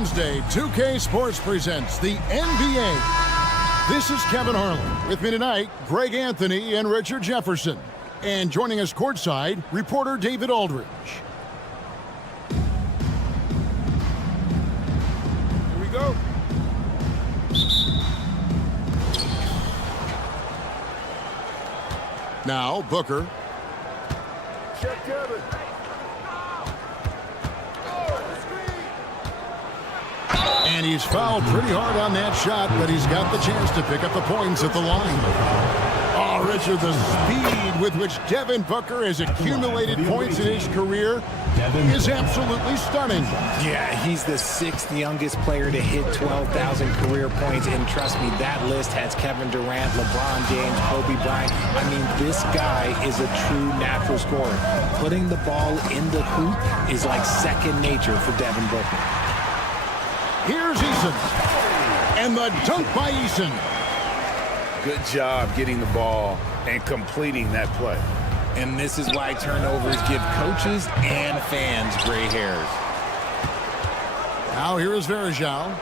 Wednesday, 2K Sports presents the NBA. This is Kevin Harlan. With me tonight, Greg Anthony and Richard Jefferson. And joining us courtside, reporter David Aldridge. Here we go. Now, Booker. Check Kevin. And he's fouled pretty hard on that shot, but he's got the chance to pick up the points at the line. Oh, Richard, the speed with which Devin Booker has accumulated points in his career is absolutely stunning. Yeah, he's the 6th youngest player to hit 12,000 career points, and trust me, that list has Kevin Durant, LeBron James, Kobe Bryant. I mean, this guy is a true natural scorer. Putting the ball in the hoop is like second nature for Devin Booker. Here's Eason. And the dunk by Eason. Good job getting the ball and completing that play. And this is why turnovers give coaches and fans gray hairs. Now here is Verjao.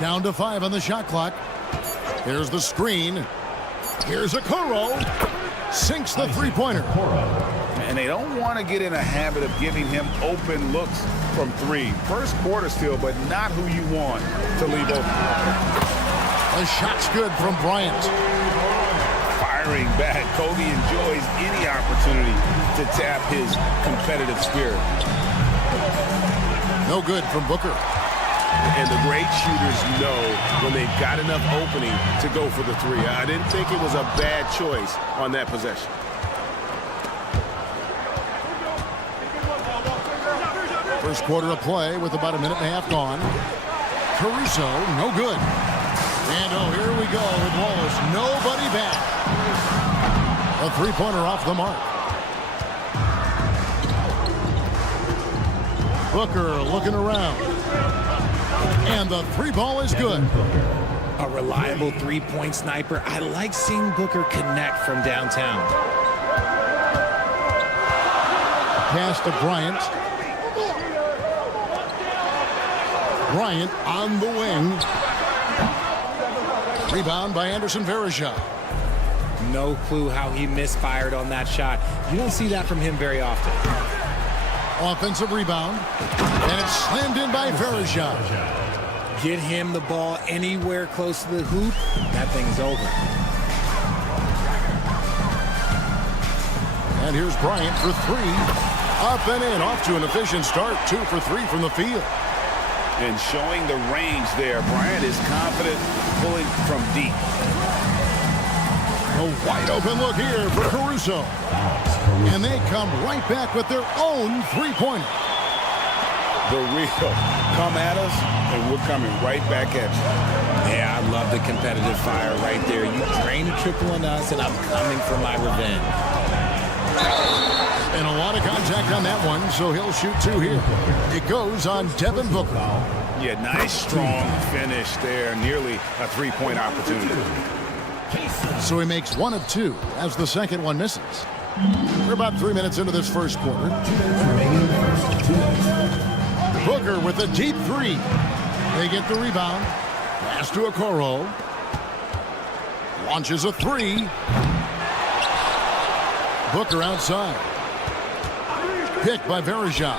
Down to 5 on the shot clock. Here's the screen. Here's Okoro. Sinks the three-pointer. And they don't want to get in a habit of giving him open looks from 3. First quarter still, but not who you want to leave open. The shot's good from Bryant. Firing back, Kobe enjoys any opportunity to tap his competitive spirit. No good from Booker. And the great shooters know when they've got enough opening to go for the 3. I didn't think it was a bad choice on that possession. First quarter of play with about a minute and a half gone. Caruso, no good. And oh, here we go with Wallace. Nobody back. A three-pointer off the mark. Booker looking around. And the three ball is good. A reliable three-point sniper. I like seeing Booker connect from downtown. Pass to Bryant. Bryant on the wing. Rebound by Anderson Verjao. No clue how he misfired on that shot. You don't see that from him very often. Offensive rebound. And it's slammed in by Verjao. Get him the ball anywhere close to the hoop, that thing's over. And here's Bryant for 3. Up and in, off to an efficient start. 2 for 3 from the field. And showing the range there, Bryant is confident pulling from deep. A wide open look here for Caruso. And they come right back with their own three-pointer. The real come at us, and we're coming right back at you. Yeah, I love the competitive fire right there. You drain a triple on us, and I'm coming for my revenge. And a lot of contact on that one, so he'll shoot 2 here. It goes on Devin Booker. Yeah, nice, strong finish there. Nearly a three-point opportunity. So he makes 1 of 2 as the second one misses. We're about 3 minutes into this first quarter. Booker with a deep 3. They get the rebound. Pass to Okoro. Launches a 3. Booker outside. Picked by Verjao.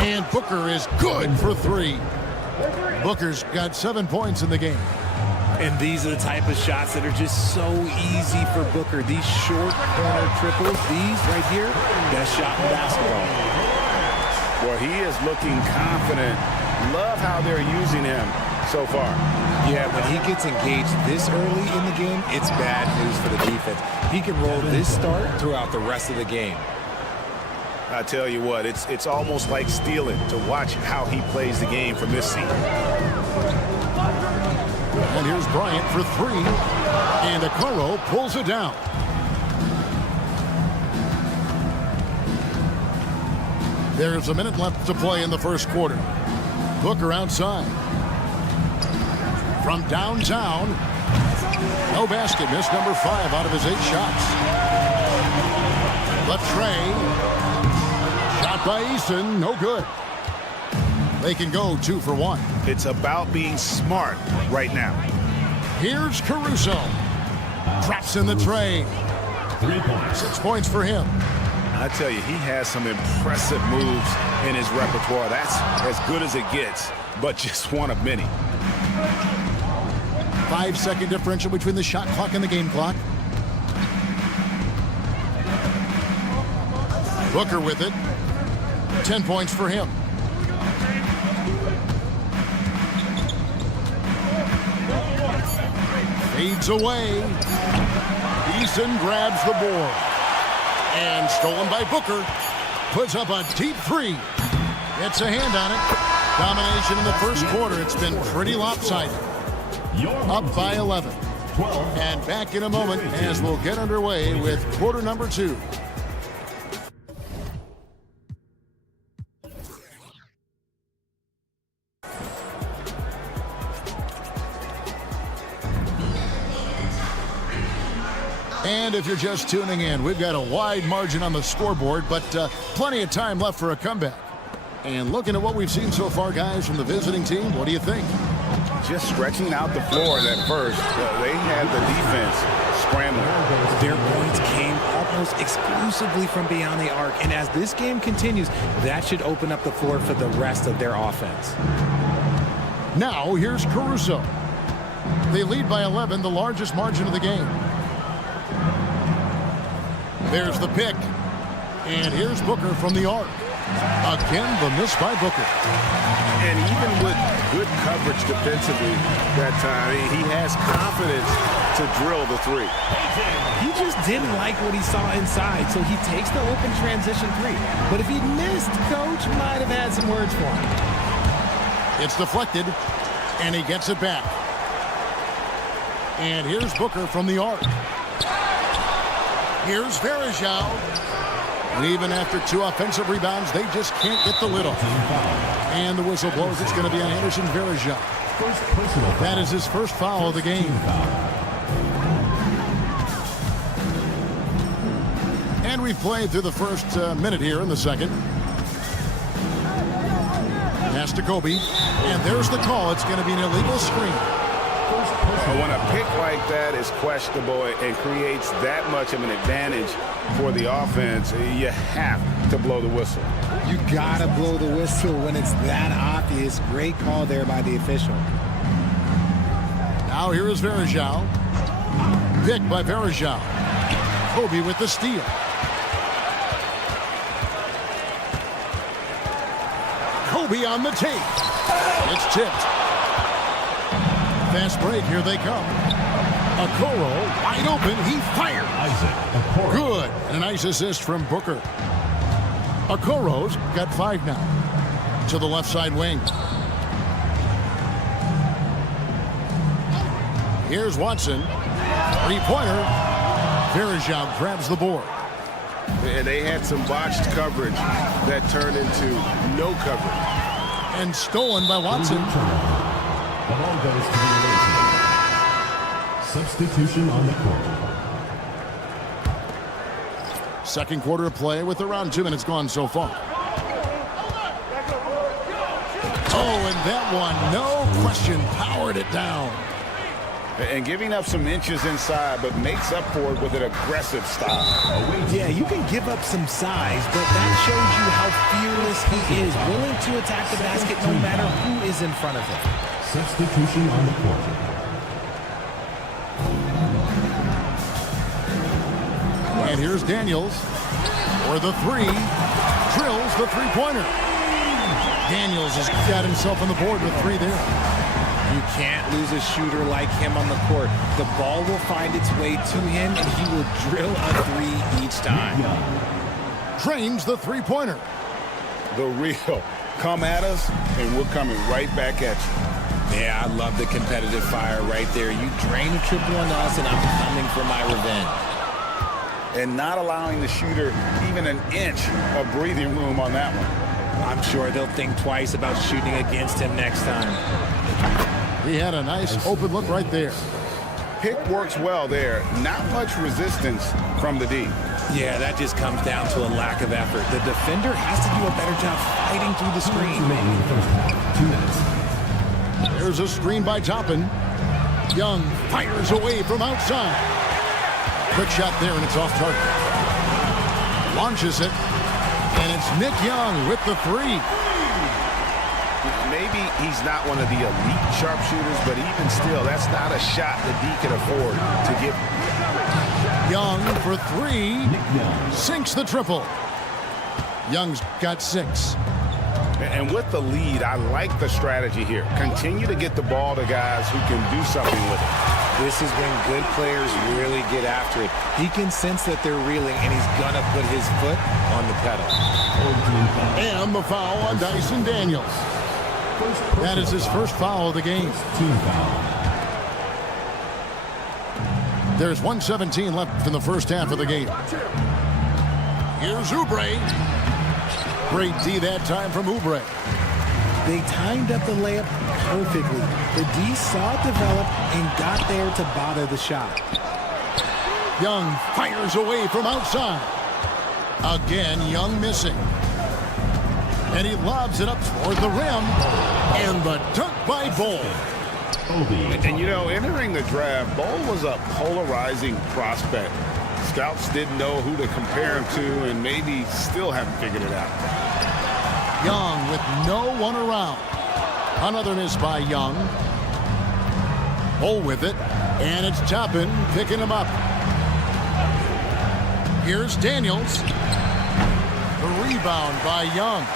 And Booker is good for 3. Booker's got 7 points in the game. And these are the type of shots that are just so easy for Booker. These short corner triples, these right here, best shot in basketball. Well, he is looking confident. Love how they're using him so far. Yeah, when he gets engaged this early in the game, it's bad news for the defense. He can roll this start throughout the rest of the game. I tell you what, it's almost like stealing to watch how he plays the game from this seat. And here's Bryant for 3. And Okoro pulls it down. There's a minute left to play in the first quarter. Booker outside. From downtown. No basket. Missed number 5 out of his 8 shots. Latrey. Shot by Eason, no good. They can go 2 for 1. It's about being smart right now. Here's Caruso. Drops in the tray. 3 points. 6 points for him. I tell you, he has some impressive moves in his repertoire. That's as good as it gets, but just one of many. 5-second differential between the shot clock and the game clock. Booker with it. 10 points for him. Fades away. Eason grabs the board. And stolen by Booker. Puts up a deep 3. Gets a hand on it. Domination in the first quarter. It's been pretty lopsided. Up by 11. And back in a moment as we'll get underway with quarter number 2. And if you're just tuning in, we've got a wide margin on the scoreboard, but plenty of time left for a comeback. And looking at what we've seen so far, guys, from the visiting team, what do you think? Just stretching out the floor at first. They had the defense scrambling. Their points came almost exclusively from beyond the arc. And as this game continues, that should open up the floor for the rest of their offense. Now, here's Caruso. They lead by 11, the largest margin of the game. There's the pick. And here's Booker from the arc. Again, the miss by Booker. And even with good coverage defensively that time, he has confidence to drill the 3. He just didn't like what he saw inside, so he takes the open transition 3. But if he'd missed, Coach might have had some words for him. It's deflected, and he gets it back. And here's Booker from the arc. Here's Varejao. And even after 2 offensive rebounds, they just can't get the lid off. And the whistle blows. It's going to be on Anderson Varejao. That is his first foul of the game. And we've played through the first minute here in the second. Pass to Kobe. And there's the call. It's going to be an illegal screen. When a pick like that is questionable and creates that much of an advantage for the offense, you have to blow the whistle. You gotta blow the whistle when it's that obvious. Great call there by the official. Now here is Varejao. Pick by Varejao. Kobe with the steal. Kobe on the tape. It's tipped. Fast break, here they come. Okoro, wide open, he fires. Good, and a nice assist from Booker. Okoro's got 5 now. To the left side wing. Here's Watson. 3-pointer. Varejao grabs the board. And they had some botched coverage that turned into no coverage. And stolen by Watson. The ball goes to the away team. Substitution on the court. Second quarter of play with around 2 minutes gone so far. Oh, and that one, no question, powered it down. And giving up some inches inside, but makes up for it with an aggressive stop. Yeah, you can give up some size, but that shows you how fearless he is, willing to attack the basket no matter who is in front of him. Substitution on the court. And here's Daniels for the 3. Drills the 3-pointer. Daniels has got himself on the board with 3 there. You can't lose a shooter like him on the court. The ball will find its way to him, and he will drill a 3 each time. Drains the 3-pointer. The real come at us, and we're coming right back at you. Yeah, I love the competitive fire right there. You drain a triple on us, and I'm coming for my revenge. And not allowing the shooter even an inch of breathing room on that one. I'm sure they'll think twice about shooting against him next time. He had a nice open look right there. Pick works well there. Not much resistance from the D. Yeah, that just comes down to a lack of effort. The defender has to do a better job fighting through the screen. Remaining in the first half. 2 minutes. There's a screen by Toppin. Young fires away from outside. Quick shot there, and it's off target. Launches it, and it's Nick Young with the three. Maybe he's not one of the elite sharpshooters, but even still, that's not a shot that he can afford to give. Young for three. Nick Young. Sinks the triple. Young's got 6. And with the lead, I like the strategy here. Continue to get the ball to guys who can do something with it. This is when good players really get after it. He can sense that they're reeling, and he's going to put his foot on the pedal. And the foul on Dyson Daniels. That is his first foul of the game. Team foul. There's 1:17 left in the first half of the game. Here's Oubre. Great D that time from Oubre. They timed up the layup perfectly. The D saw it develop and got there to bother the shot. Young fires away from outside. Again, Young missing. And he lobs it up toward the rim. And the dunk by Bull. And you know, entering the draft, Bull was a polarizing prospect. Scouts didn't know who to compare him to, and maybe still haven't figured it out. Young with no one around. Another miss by Young. Bull with it. And it's Toppin picking him up. Here's Daniels. The rebound by Young.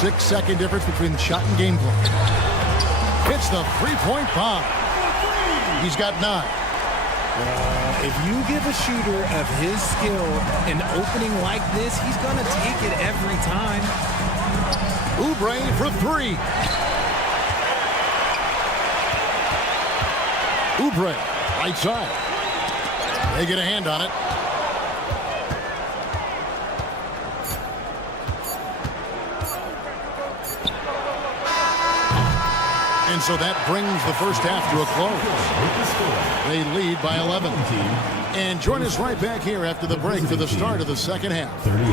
6-second difference between shot and game clock. Hits the three-point bomb. He's got 9. If you give a shooter of his skill an opening like this, he's going to take it every time. Oubre for 3. Oubre, right side. They get a hand on it. And so that brings the first half to a close. They lead by 11. And join us right back here after the break for the start of the second half. 38.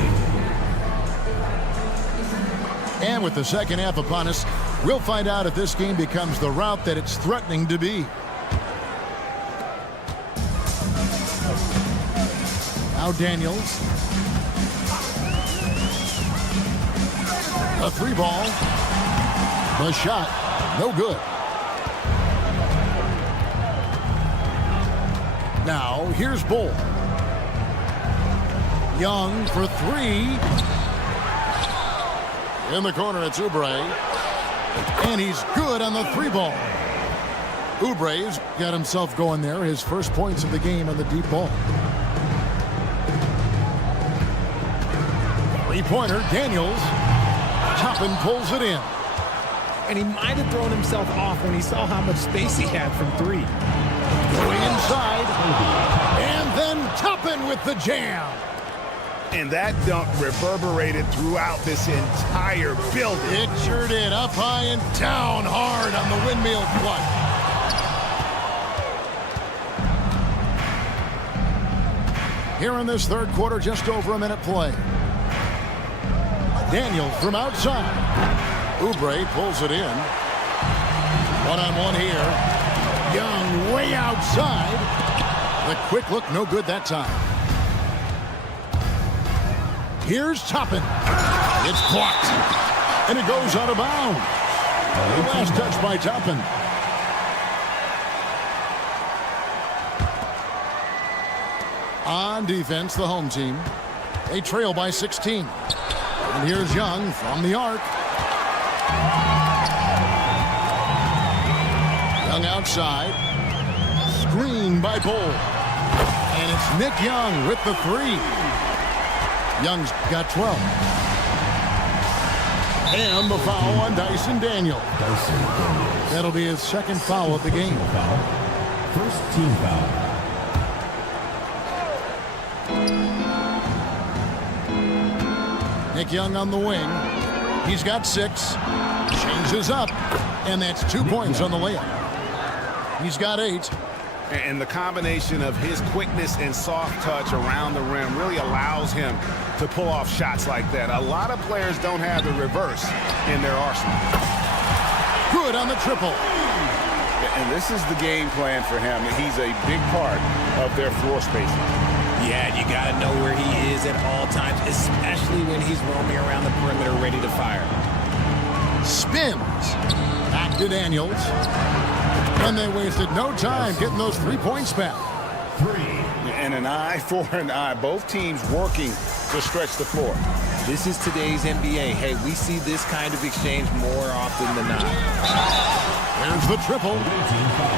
And with the second half upon us, we'll find out if this game becomes the route that it's threatening to be. Now Daniels. A 3-ball. The shot. No good. Now, here's Bull. Young for 3. In the corner, it's Oubre. And he's good on the 3-ball. Oubre's got himself going there. His first points of the game on the deep ball. 3-pointer, Daniels. Toppin pulls it in. And he might have thrown himself off when he saw how much space he had from 3. Going inside. And then Toppin with the jam. And that dunk reverberated throughout this entire building. It sure did. Up high and down hard on the windmill flush. Here in this third quarter, just over a minute play. Daniels from outside. Oubre pulls it in. One-on-one here. Young way outside. The quick look, no good that time. Here's Toppin. It's blocked. And it goes out of bounds. The last touch by Toppin. On defense, the home team. They trail by 16. And here's Young from the arc. Young outside. Screen by Bull. And it's Nick Young with the 3. Young's got 12. And the foul on Dyson Daniels. That'll be his second foul of the game. First team foul. Nick Young on the wing. He's got 6. Changes up. And that's 2 points on the layup. He's got 8. And the combination of his quickness and soft touch around the rim really allows him to pull off shots like that. A lot of players don't have the reverse in their arsenal. Good on the triple. And this is the game plan for him. He's a big part of their floor spacing. Yeah, you got to know where he is at all times, especially when he's roaming around the perimeter ready to fire. Spins. Back to Daniels. And they wasted no time getting those 3 points back. 3. And an eye for an eye. Both teams working to stretch the floor. This is today's NBA. Hey, we see this kind of exchange more often than not. There's the triple.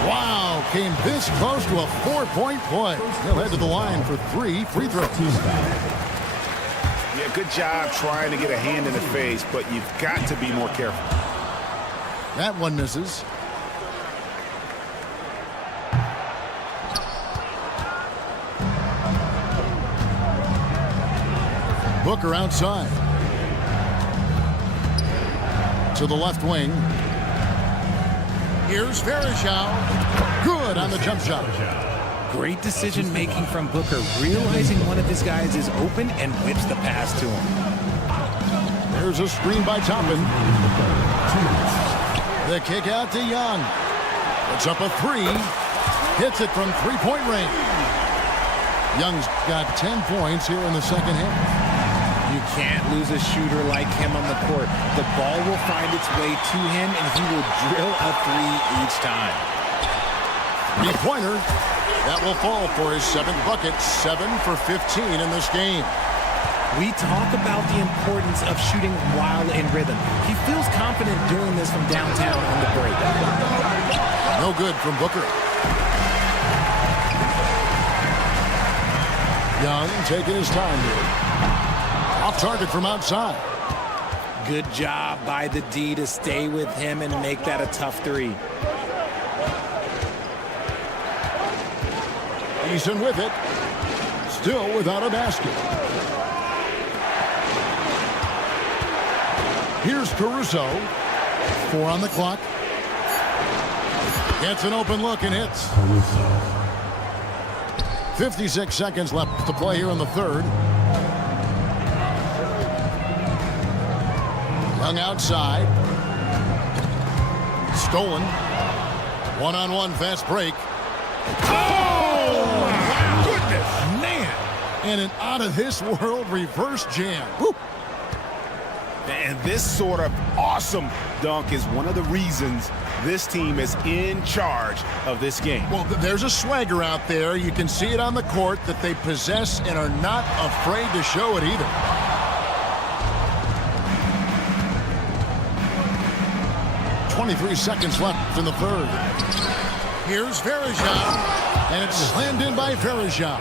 Wow, came this close to a 4-point play. He'll head to the line for 3 free throws. Yeah, good job trying to get a hand in the face, but you've got to be more careful. That one misses. Booker outside. To the left wing. Here's Varejao. Good on the jump shot. Great decision making from Booker, realizing one of his guys is open and whips the pass to him. There's a screen by Toppin. The kick out to Young. It's up a 3. Hits it from 3-point range. Young's got 10 points here in the second half. You can't lose a shooter like him on the court. The ball will find its way to him, and he will drill a 3 each time. 3-pointer. That will fall for his 7th bucket. 7 for 15 in this game. We talk about the importance of shooting while in rhythm. He feels confident doing this from downtown on the break. No good from Booker. Young taking his time here. Off target from outside. Good job by the D to stay with him and make that a tough 3. Eason with it. Still without a basket. Here's Caruso. 4 on the clock. Gets an open look and hits. 56 seconds left to play here in the third. Young outside. Stolen. One-on-one fast break. Oh, my goodness. Man. And an out-of-this-world reverse jam. Woo. And this sort of awesome dunk is one of the reasons this team is in charge of this game. Well, there's a swagger out there. You can see it on the court that they possess and are not afraid to show it either. .23 seconds left in the third. Here's Varejao, and it's slammed in by Varejao.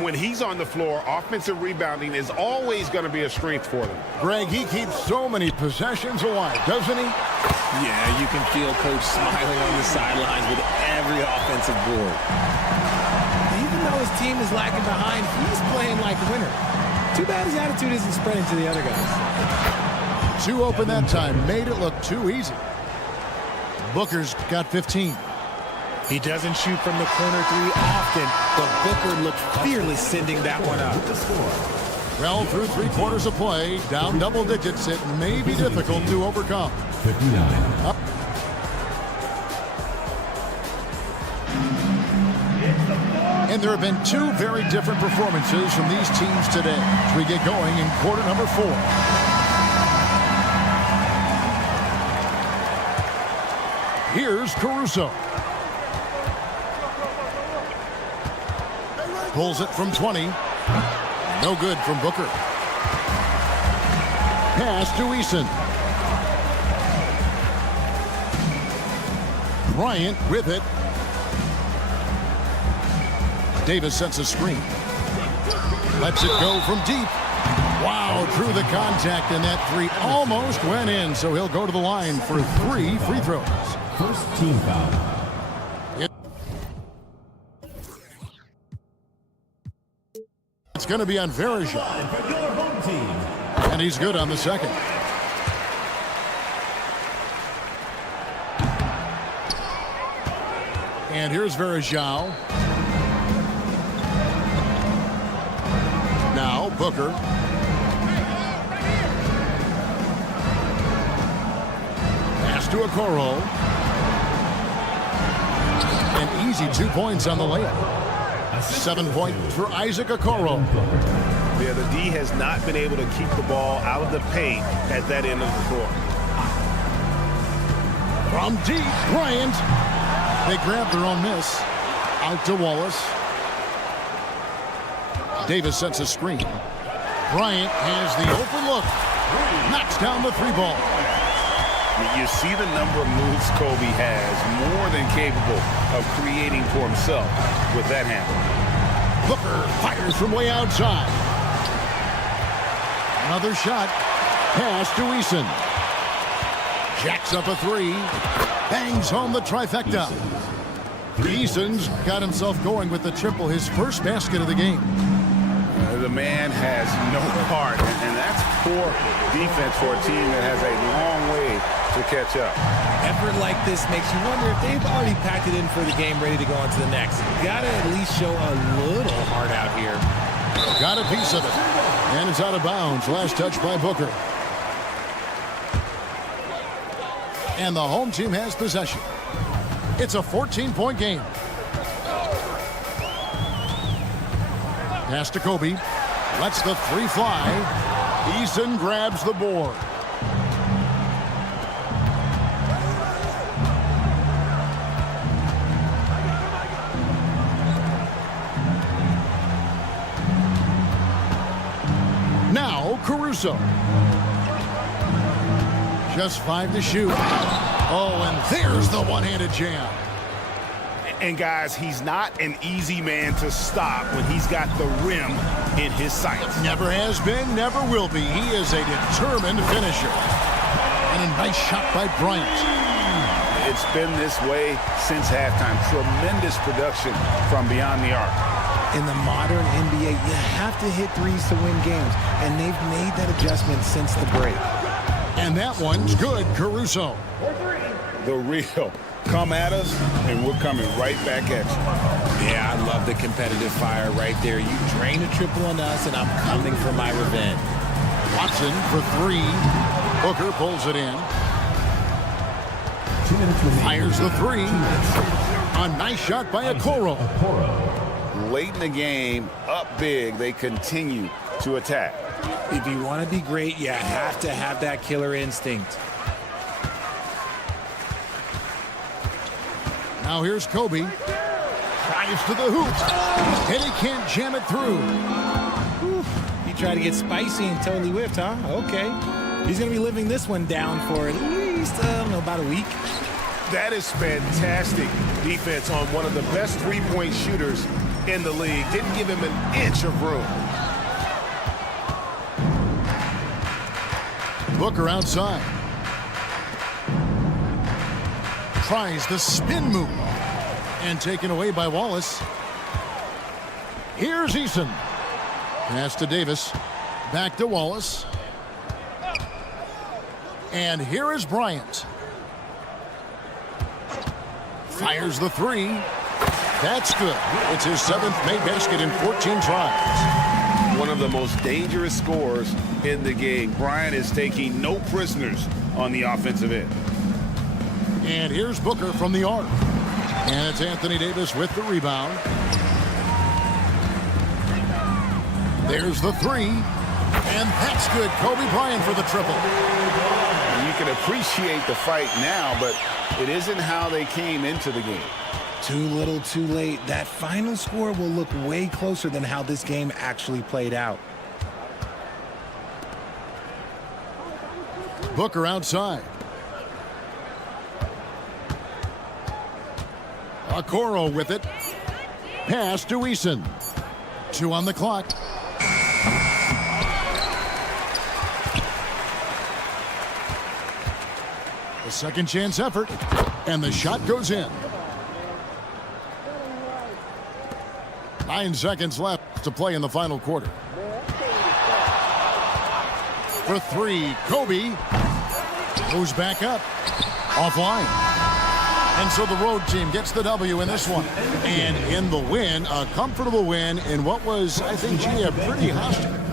When he's on the floor, offensive rebounding is always going to be a strength for them. Greg, he keeps so many possessions alive, doesn't he? Yeah, you can feel Coach smiling on the sidelines with every offensive board. Even though his team is lagging behind, he's playing like a winner. Too bad his attitude isn't spreading to the other guys. Too open that time. Made it look too easy. Booker's got 15. He doesn't shoot from the corner 3 often, but Booker looked fearless sending that one up. Well, through 3 quarters of play, down double digits, it may be difficult to overcome. 59. And there have been 2 very different performances from these teams today as we get going in quarter number 4. Here's Caruso. Pulls it from 20. No good from Booker. Pass to Eason. Bryant with it. Davis sets a screen. Lets it go from deep. Wow, through the contact, and that 3 almost went in, so he'll go to the line for 3 free throws. First team foul. It's going to be on Varejao. And he's good on the second. And here's Verajao. Now Booker. Pass to Okoro. An easy 2 points on the layup. 7 points for Isaac Okoro. Yeah, the D has not been able to keep the ball out of the paint at that end of the floor. From deep, Bryant. They grab their own miss. Out to Wallace. Davis sets a screen. Bryant has the open look. Knocks down the 3 ball. You see the number of moves Kobe has, more than capable of creating for himself with that handle. Booker fires from way outside. Another shot. Pass to Eason. Jacks up a 3. Bangs home the trifecta. Eason's got himself going with the triple, his first basket of the game. The man has no heart, and that's poor defense for a team that has a long way to catch up. Effort like this makes you wonder if they've already packed it in for the game, ready to go on to the next. Gotta at least show a little heart out here. Got a piece of it. And it's out of bounds. Last touch by Booker. And the home team has possession. It's a 14-point game. Pass to Kobe. Lets the 3 fly. Eason grabs the board. Now Caruso. Just 5 to shoot. Oh, and there's the one-handed jam. And guys, he's not an easy man to stop when he's got the rim in his sights. Never has been, never will be. He is a determined finisher. And a nice shot by Bryant. It's been this way since halftime. Tremendous production from beyond the arc. In the modern NBA, you have to hit threes to win games, and they've made that adjustment since the break. And that one's good, Caruso. The real. Come at us, and we're coming right back at you. Yeah, I love the competitive fire right there. You drain a triple on us, and I'm coming for my revenge. Watson for 3. Booker pulls it in. 2 minutes remaining. Fires the 3. A nice shot by Okoro. Late in the game, up big, they continue to attack. If you want to be great, you have to have that killer instinct. Now here's Kobe. Drives to the hoop. And he can't jam it through. He tried to get spicy and totally whiffed, huh? Okay. He's going to be living this one down for at least, I don't know, about a week. That is fantastic defense on one of the best three-point shooters in the league. Didn't give him an inch of room. Booker outside. Tries the spin move. And taken away by Wallace. Here's Eason. Pass to Davis. Back to Wallace. And here is Bryant. Fires the 3. That's good. It's his 7th made basket in 14 tries. One of the most dangerous scorers in the game. Bryant is taking no prisoners on the offensive end. And here's Booker from the arc. And it's Anthony Davis with the rebound. There's the 3. And that's good. Kobe Bryant for the triple. You can appreciate the fight now, but it isn't how they came into the game. Too little, too late. That final score will look way closer than how this game actually played out. Booker outside. Okoro with it. Pass to Eason. 2 on the clock. A second chance effort. And the shot goes in. 9 seconds left to play in the final quarter. For 3, Kobe goes back up. Offline. And so the road team gets the W in this one. And in the win, a comfortable win in what was, I think, G, a pretty hostile.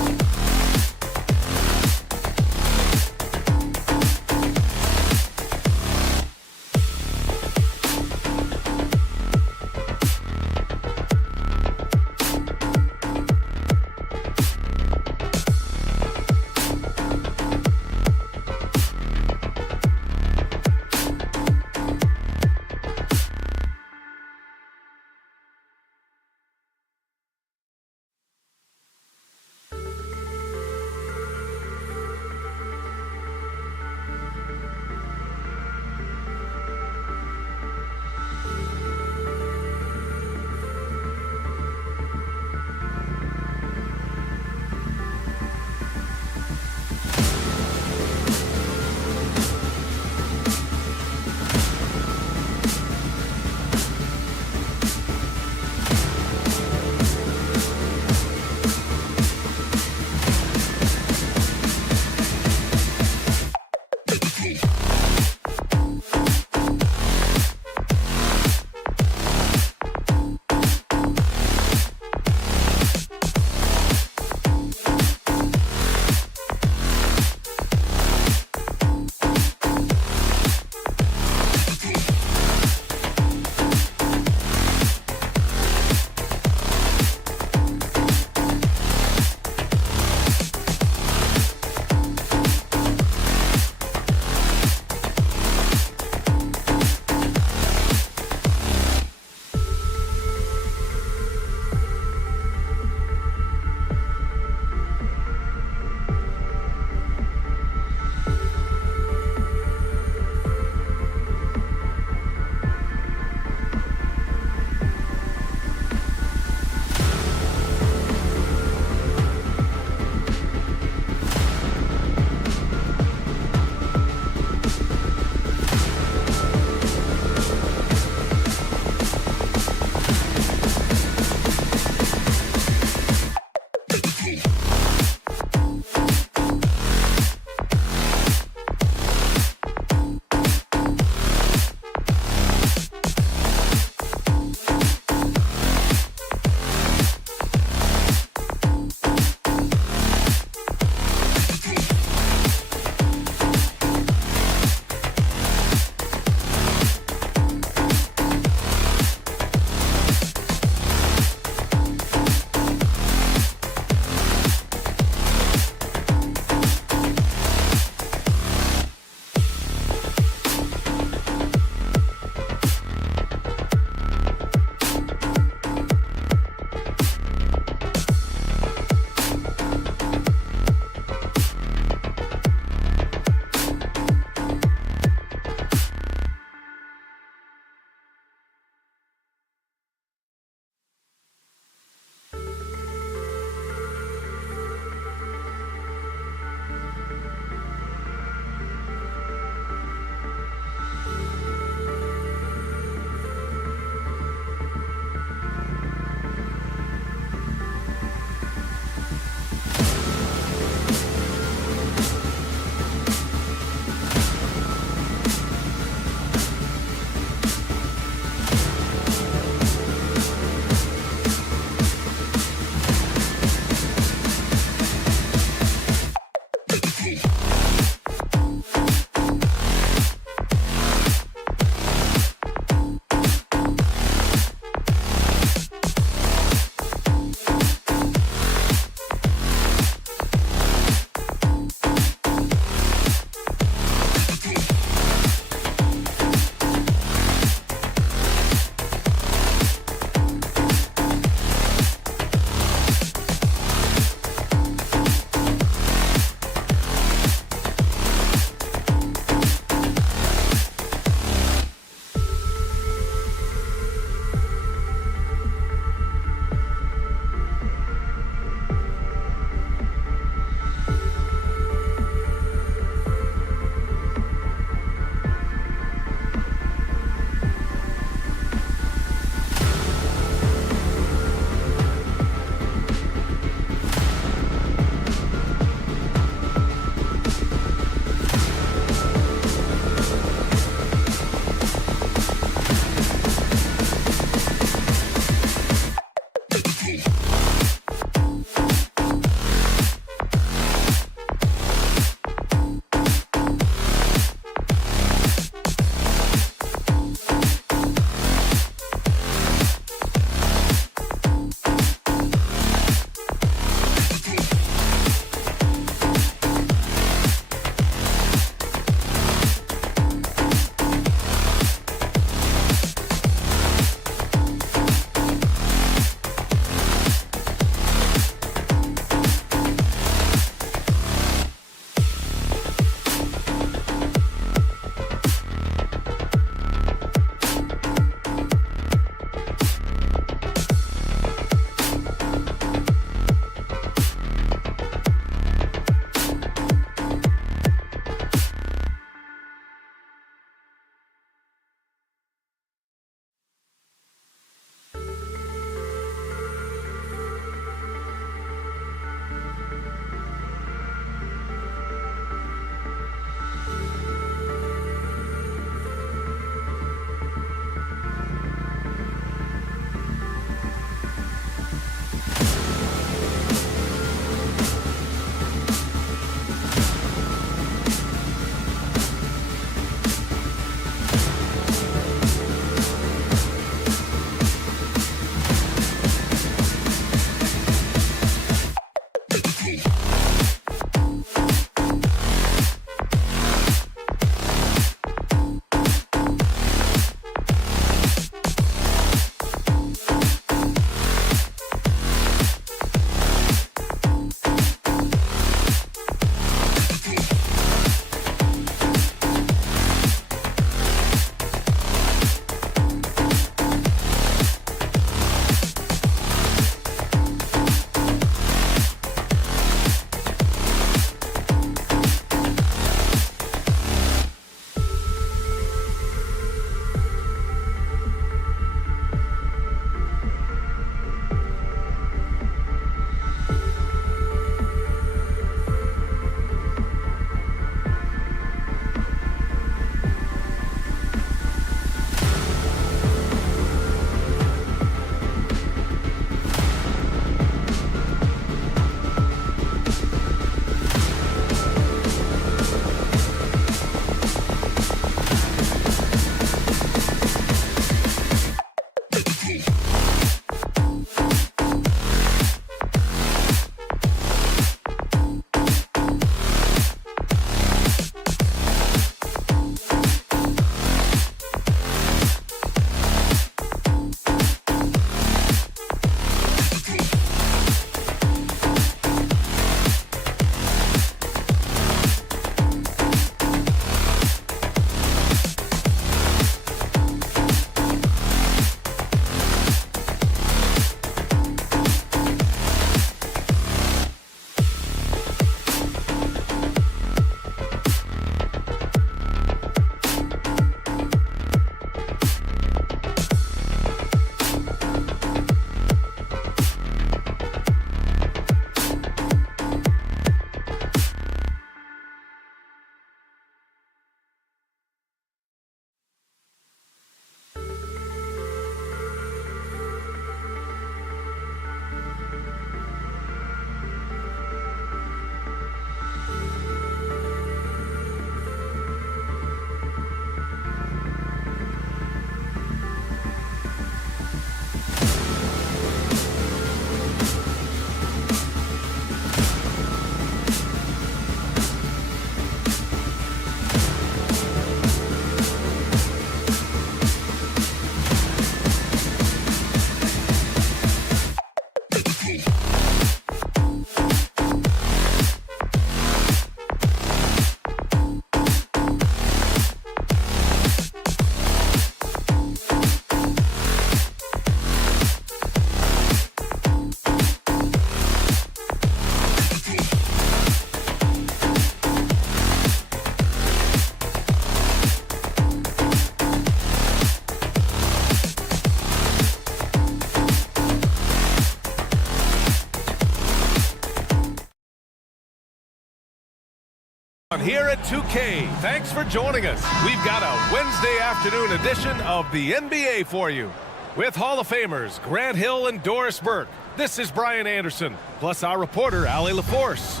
Here at 2K, thanks for joining us. We've got a Wednesday afternoon edition of the NBA for you. With Hall of Famers Grant Hill and Doris Burke, this is Brian Anderson, plus our reporter, Allie LaForce.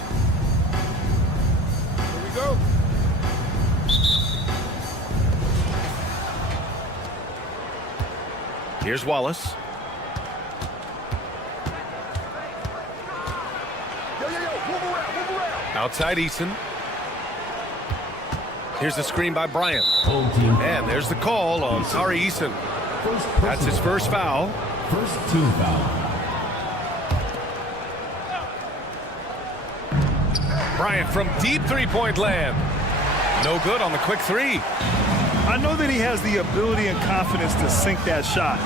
Here we go. Here's Wallace. Outside Eason. Here's the screen by Bryant. And there's the call on Tari Eason. That's his first foul. First team foul. Bryant from deep three-point land. No good on the quick three. I know that he has the ability and confidence to sink that shot,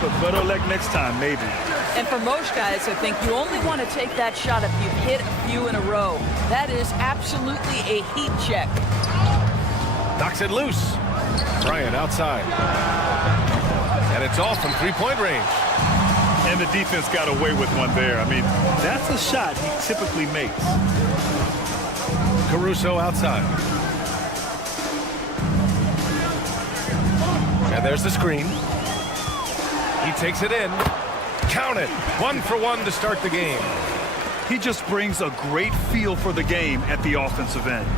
but better luck next time, maybe. And for most guys, I think you only want to take that shot if you've hit a few in a row. That is absolutely a heat check. Knocks it loose. Bryant outside. And it's off from three-point range. And the defense got away with one there. I mean, that's a shot he typically makes. Caruso outside. And there's the screen. He takes it in. Count it. 1 for 1 to start the game. He just brings a great feel for the game at the offensive end.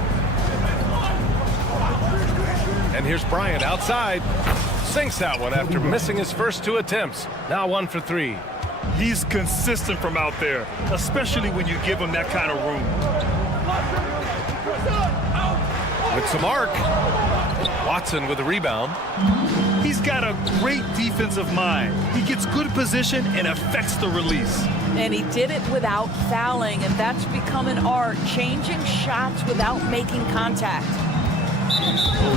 And here's Bryant outside. Sinks that one after missing his first 2 attempts. Now 1 for 3. He's consistent from out there, especially when you give him that kind of room. With some arc. Watson with a rebound. He's got a great defensive mind. He gets good position and affects the release. And he did it without fouling, and that's become an art, changing shots without making contact.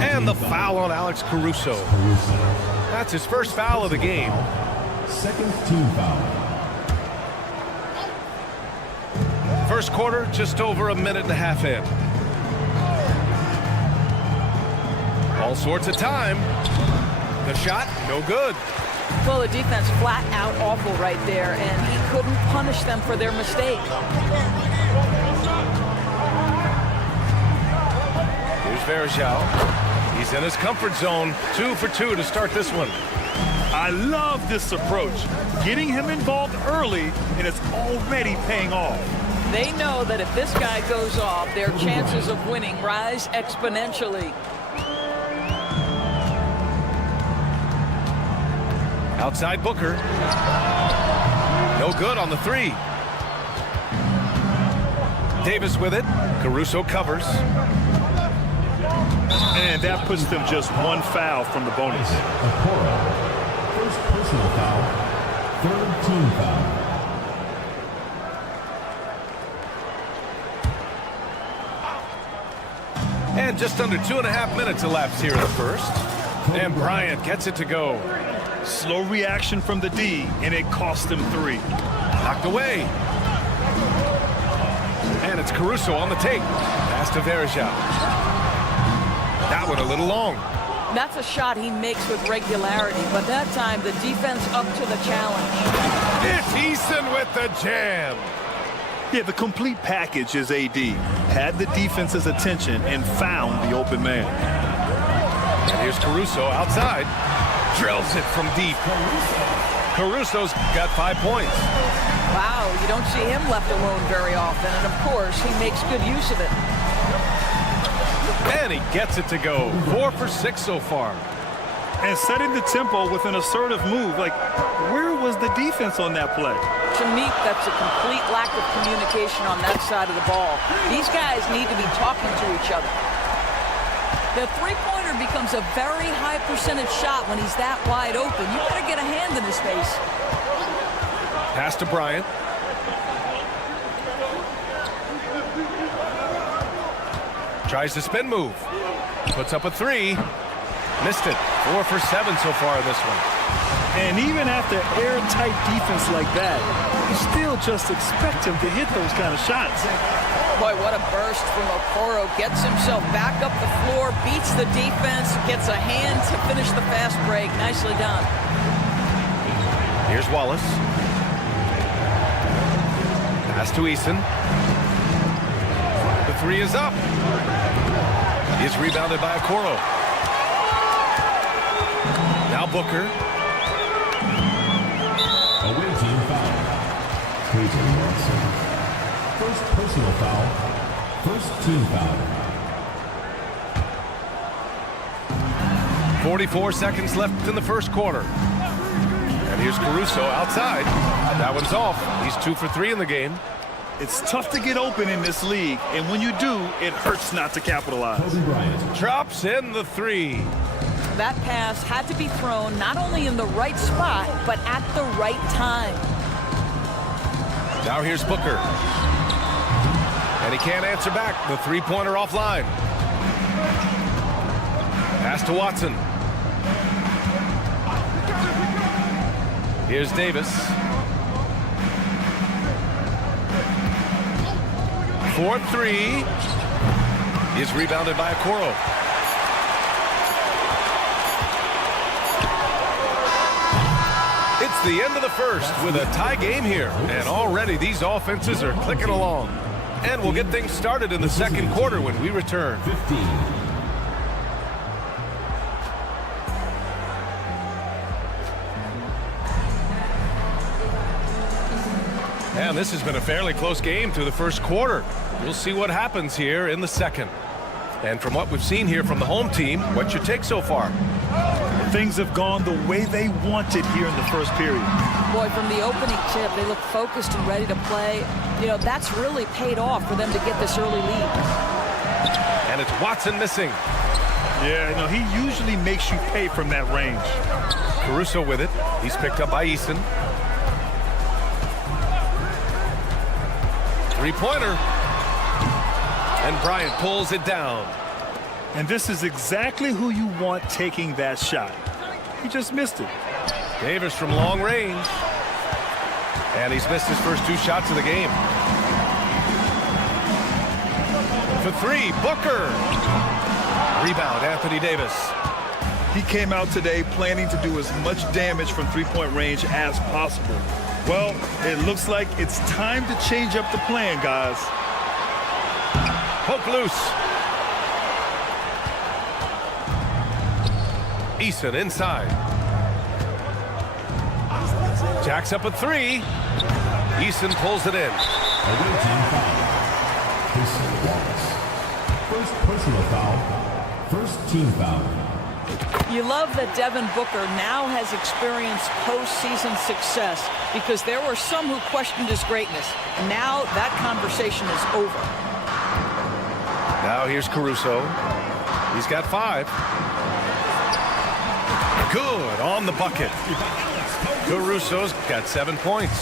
And the foul on Alex Caruso. That's his first foul of the game. Second team foul. First quarter, just over a minute and a half in. All sorts of time. The shot, no good. Well, the defense flat out awful right there, and he couldn't punish them for their mistake. Here's Verjao. He's in his comfort zone. 2 for 2 to start this one. I love this approach. Getting him involved early, and it's already paying off. They know that if this guy goes off, their chances of winning rise exponentially. Outside Booker. No good on the 3. Davis with it. Caruso covers. And that puts them just 1 foul from the bonus. First personal foul. Third team foul. And just under 2.5 minutes elapsed here in the first. And Bryant gets it to go. Slow reaction from the D, and it cost him 3. Knocked away. And it's Caruso on the take. Pass to Verjao. That one a little long. That's a shot he makes with regularity, but that time the defense up to the challenge. It's Eason with the jam. Yeah, the complete package is AD. Had the defense's attention and found the open man. And here's Caruso outside. Drills it from deep. Caruso's got 5 points. Wow, you don't see him left alone very often, and of course, he makes good use of it. And he gets it to go. 4 for 6 so far. And setting the tempo with an assertive move. Like, where was the defense on that play? To me, that's a complete lack of communication on that side of the ball. These guys need to be talking to each other. The three-pointer becomes a very high percentage shot when he's that wide open. You better get a hand in his face. Pass to Bryant. Tries the spin move. Puts up a 3. Missed it. 4 for 7 so far in this one. And even after airtight defense like that, you still just expect him to hit those kind of shots. Boy, what a burst from Okoro. Gets himself back up the floor, beats the defense, gets a hand to finish the fast break. Nicely done. Here's Wallace. Pass to Eason. The 3 is up. is rebounded by Okoro. Now Booker. Away team foul. Clayton Watson. First personal foul. First team foul. 44 seconds left in the first quarter. And here's Caruso outside. That one's off. He's 2 for 3 in the game. It's tough to get open in this league, and when you do, it hurts not to capitalize. Kobe Bryant. Drops in the 3. That pass had to be thrown not only in the right spot, but at the right time. Now here's Booker. And he can't answer back. The three-pointer offline. Pass to Watson. Here's Davis. 4-3 is rebounded by Okoro. It's the end of the first with a tie game here. And already these offenses are clicking along. And we'll get things started in the second quarter when we return. 15. And this has been a fairly close game through the first quarter. We'll see what happens here in the second. And from what we've seen here from the home team, what's your take so far? Things have gone the way they wanted here in the first period. Boy, from the opening tip, they look focused and ready to play. You know, that's really paid off for them to get this early lead. And it's Watson missing. Yeah, no, he usually makes you pay from that range. Caruso with it. He's picked up by Easton. Three-pointer. And Bryant pulls it down. And this is exactly who you want taking that shot. He just missed it. Davis from long range. And he's missed his first 2 shots of the game. For 3, Booker. Rebound, Anthony Davis. He came out today planning to do as much damage from three-point range as possible. Well, it looks like it's time to change up the plan, guys. Poke loose. Eason inside. Jacks up a 3. Eason pulls it in. Away team foul. Chris Wallace. First personal foul. First team foul. You love that Devin Booker now has experienced postseason success because there were some who questioned his greatness. Now that conversation is over. Now here's Caruso. He's got 5. Good on the bucket. Caruso's got 7 points.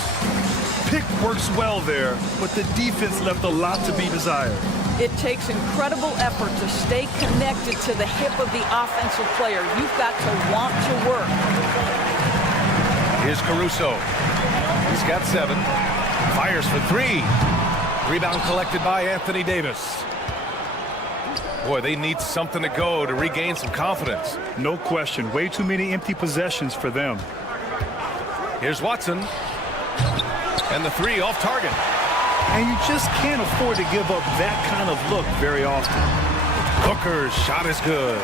Pick works well there, but the defense left a lot to be desired. It takes incredible effort to stay connected to the hip of the offensive player. You've got to want to work. Here's Caruso. He's got 7. Fires for 3. Rebound collected by Anthony Davis. Boy, they need something to go to regain some confidence. No question. Way too many empty possessions for them. Here's Watson. And the 3 off target. And you just can't afford to give up that kind of look very often. Booker's shot is good.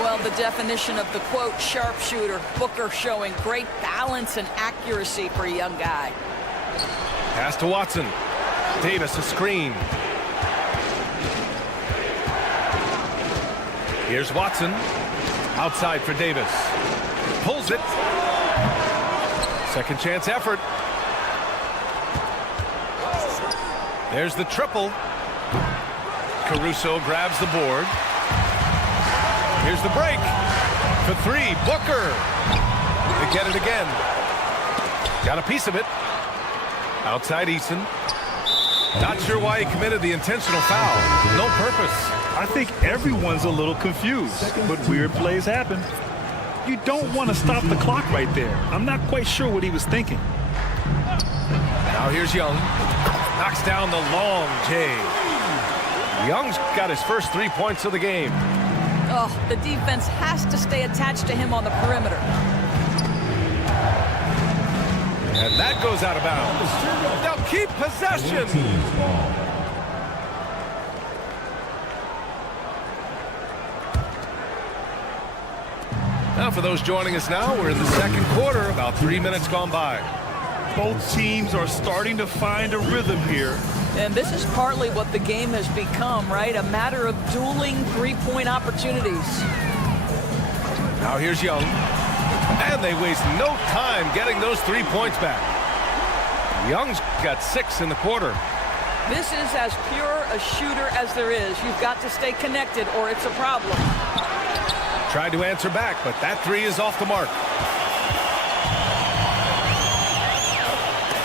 Well, the definition of the quote sharpshooter. Booker showing great balance and accuracy for a young guy. Pass to Watson. Davis a screen. Here's Watson. Outside for Davis. Pulls it. Second chance effort. There's the triple. Caruso grabs the board. Here's the break. For 3, Booker. They get it again. Got a piece of it. Outside Eason. Not sure why he committed the intentional foul. No purpose. I think everyone's a little confused, but weird plays happen. You don't want to stop the clock right there. I'm not quite sure what he was thinking. Now here's Young. Knocks down the long J. Young's got his first 3 points of the game. Oh, the defense has to stay attached to him on the perimeter. And that goes out of bounds. They'll keep possession. Now, for those joining us now, we're in the second quarter, about 3 minutes gone by. Both teams are starting to find a rhythm here. And this is partly what the game has become, right? A matter of dueling three-point opportunities. Now here's Young. And they waste no time getting those 3 points back. Young's got 6 in the quarter. This is as pure a shooter as there is. You've got to stay connected or it's a problem. Tried to answer back, but that 3 is off the mark.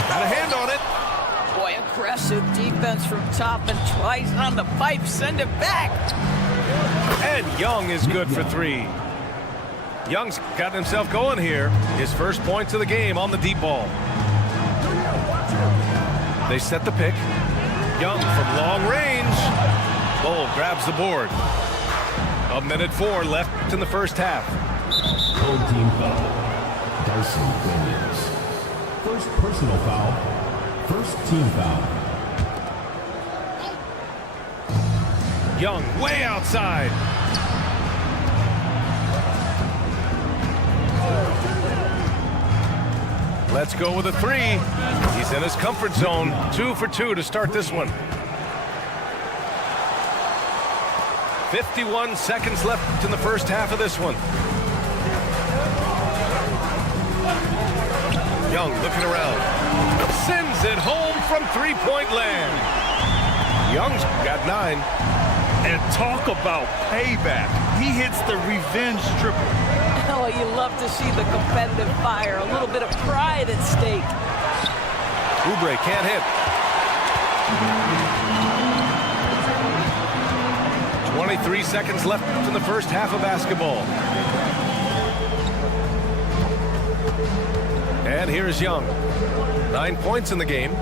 Got a hand on it. Boy, aggressive defense from Toppin. Twice on the pipe, send it back. And Young is good for 3. Young's got himself going here. His first points of the game on the deep ball. They set the pick. Young from long range. Bull grabs the board. 1:04 left in the first half. Third team foul. Dyson Williams. First personal foul. First team foul. Young way outside. Let's go with a 3. He's in his comfort zone. 2 for 2 to start this one. 51 seconds left in the first half of this one. Young looking around. Sends it home from three-point land. Young's got 9. And talk about payback. He hits the revenge triple. Oh, you love to see the competitive fire. A little bit of pride at stake. Oubre can't hit. 23 seconds left in the first half of basketball. And here's Young. 9 points in the game.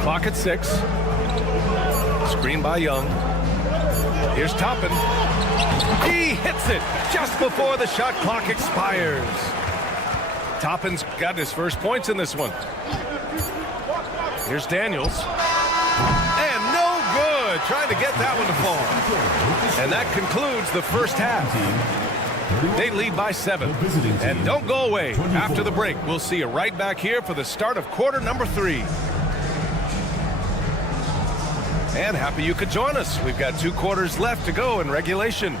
Clock at 6. Screen by Young. Here's Toppin. He hits it just before the shot clock expires. Toppin's got his first points in this one. Here's Daniels. And no good. Trying to get that one to fall. And that concludes the first half. They lead by 7. And don't go away. After the break, we'll see you right back here for the start of quarter number 3. And happy you could join us. We've got 2 quarters left to go in regulation.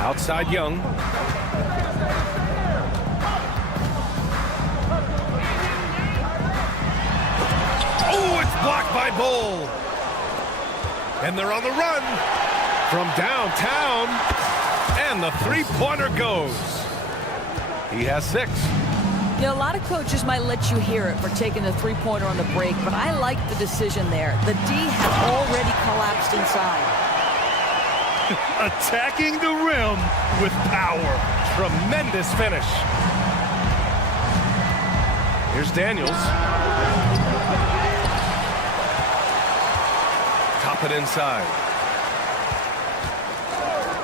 Outside Young. Oh, it's blocked by Bull. And they're on the run from downtown. And the three-pointer goes. He has 6. Yeah, a lot of coaches might let you hear it for taking the three-pointer on the break, but I like the decision there. The D had already collapsed inside. Attacking the rim with power. Tremendous finish. Here's Daniels. Top it inside.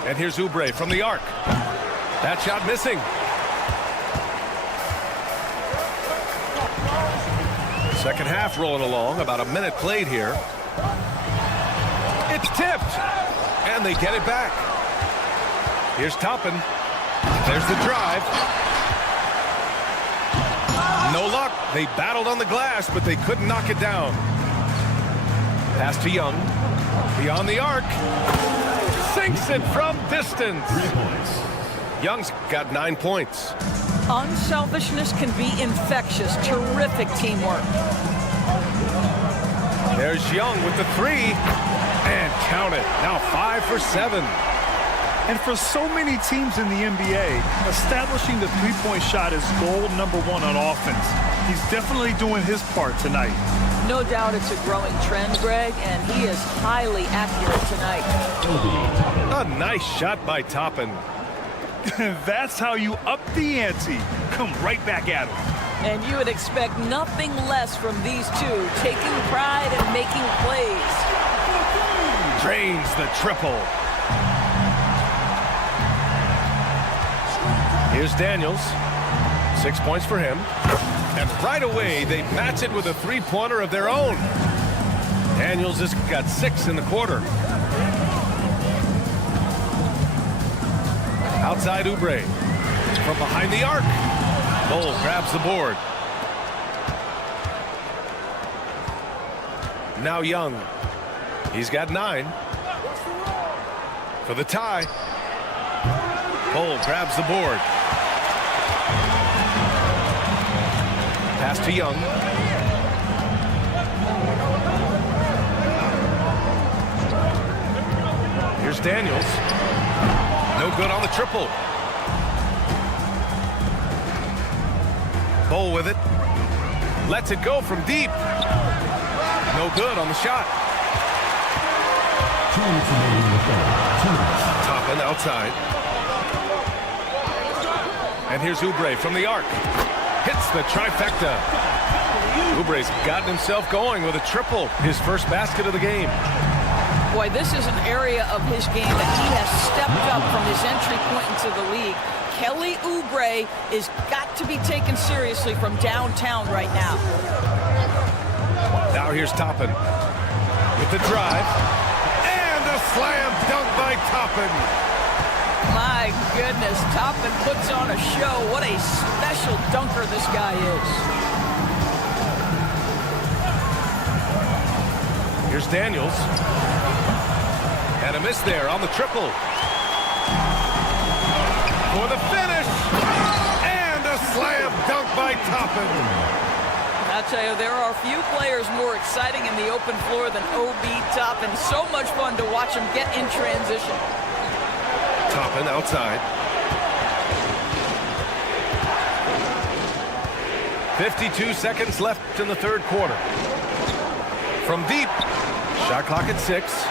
And here's Oubre from the arc. That shot missing. Second half rolling along, about a minute played here. It's tipped, and they get it back. Here's Toppin. There's the drive. No luck. They battled on the glass, but they couldn't knock it down. Pass to Young. Beyond the arc. Sinks it from distance. 3 points. Young's got 9 points. Unselfishness can be infectious. Terrific teamwork. There's Young with the 3. And count it. Now 5 for 7. And for so many teams in the NBA, establishing the three-point shot is goal number 1 on offense. He's definitely doing his part tonight. No doubt it's a growing trend, Greg, and he is highly accurate tonight. A nice shot by Toppin. That's how you up the ante. Come right back at him. And you would expect nothing less from these two, taking pride and making plays. Drains the triple. Here's Daniels. 6 points for him. And right away, they match it with a three-pointer of their own. Daniels has got 6 in the quarter. Outside Oubre. From behind the arc. Bol grabs the board. Now Young. He's got 9. For the tie. Bol grabs the board. Pass to Young. Here's Daniels. No good on the triple. Bol with it. Lets it go from deep. No good on the shot. 2 minutes remaining in the third. 2 minutes. Toppin outside. And here's Oubre from the arc. Hits the trifecta. Oubre's gotten himself going with a triple. His first basket of the game. Boy, this is an area of his game that he has stepped up from his entry point into the league. Kelly Oubre is got to be taken seriously from downtown right now. Now here's Toppin with the drive. And a slam dunk by Toppin. My goodness, Toppin puts on a show. What a special dunker this guy is. Here's Daniels. And a miss there on the triple. For the finish. And a slam dunk by Toppin. I'll tell you, there are few players more exciting in the open floor than O.B. Toppin. So much fun to watch him get in transition. Toppin outside. 52 seconds left in the third quarter. From deep. Shot clock at 6.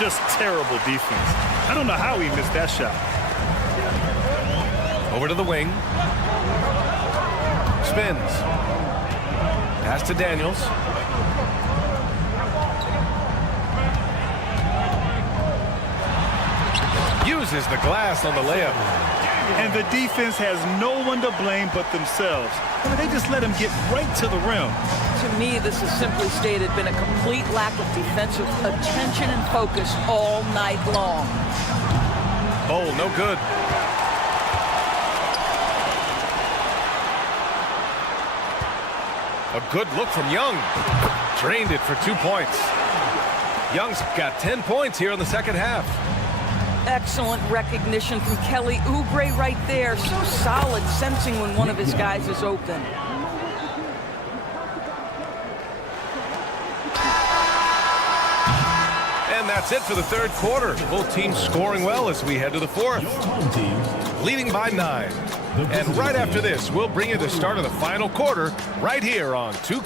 Just terrible defense. I don't know how he missed that shot. Over to the wing. Spins. Pass to Daniels. Uses the glass on the layup. And the defense has no one to blame but themselves. I mean, they just let him get right to the rim. To me, this has simply stated been a complete lack of defensive attention and focus all night long. Bol, no good. A good look from Young. Drained it for 2 points. Young's got 10 points here in the second half. Excellent recognition from Kelly Oubre right there. So solid, sensing when one of his guys is open. And that's it for the third quarter. Both teams scoring well as we head to the fourth. Your home team Leading by 9. And right after this, we'll bring you the start of the final quarter right here on 2.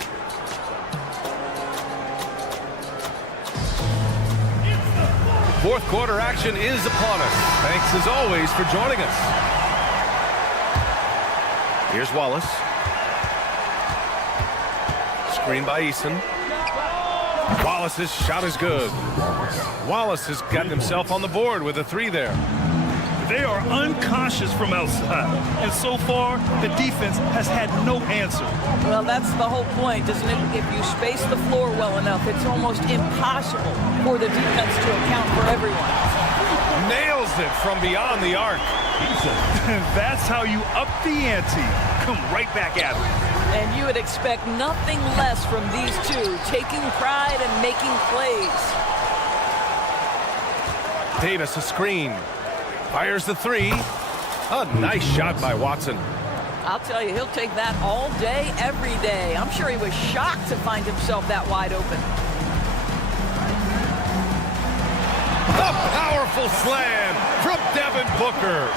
Fourth quarter action is upon us. Thanks as always for joining us. Here's Wallace. Screen by Eason. Wallace's shot is good. Wallace has gotten himself on the board with a 3 there. They are unconscious from outside. And so far, the defense has had no answer. Well, that's the whole point, isn't it? If you space the floor well enough, it's almost impossible for the defense to account for everyone. Nails it from beyond the arc. That's how you up the ante. Come right back at it. And you would expect nothing less from these two, taking pride and making plays. Davis a screen. Fires the 3. A nice shot by Watson. I'll tell you, he'll take that all day, every day. I'm sure he was shocked to find himself that wide open. A powerful slam from Devin Booker.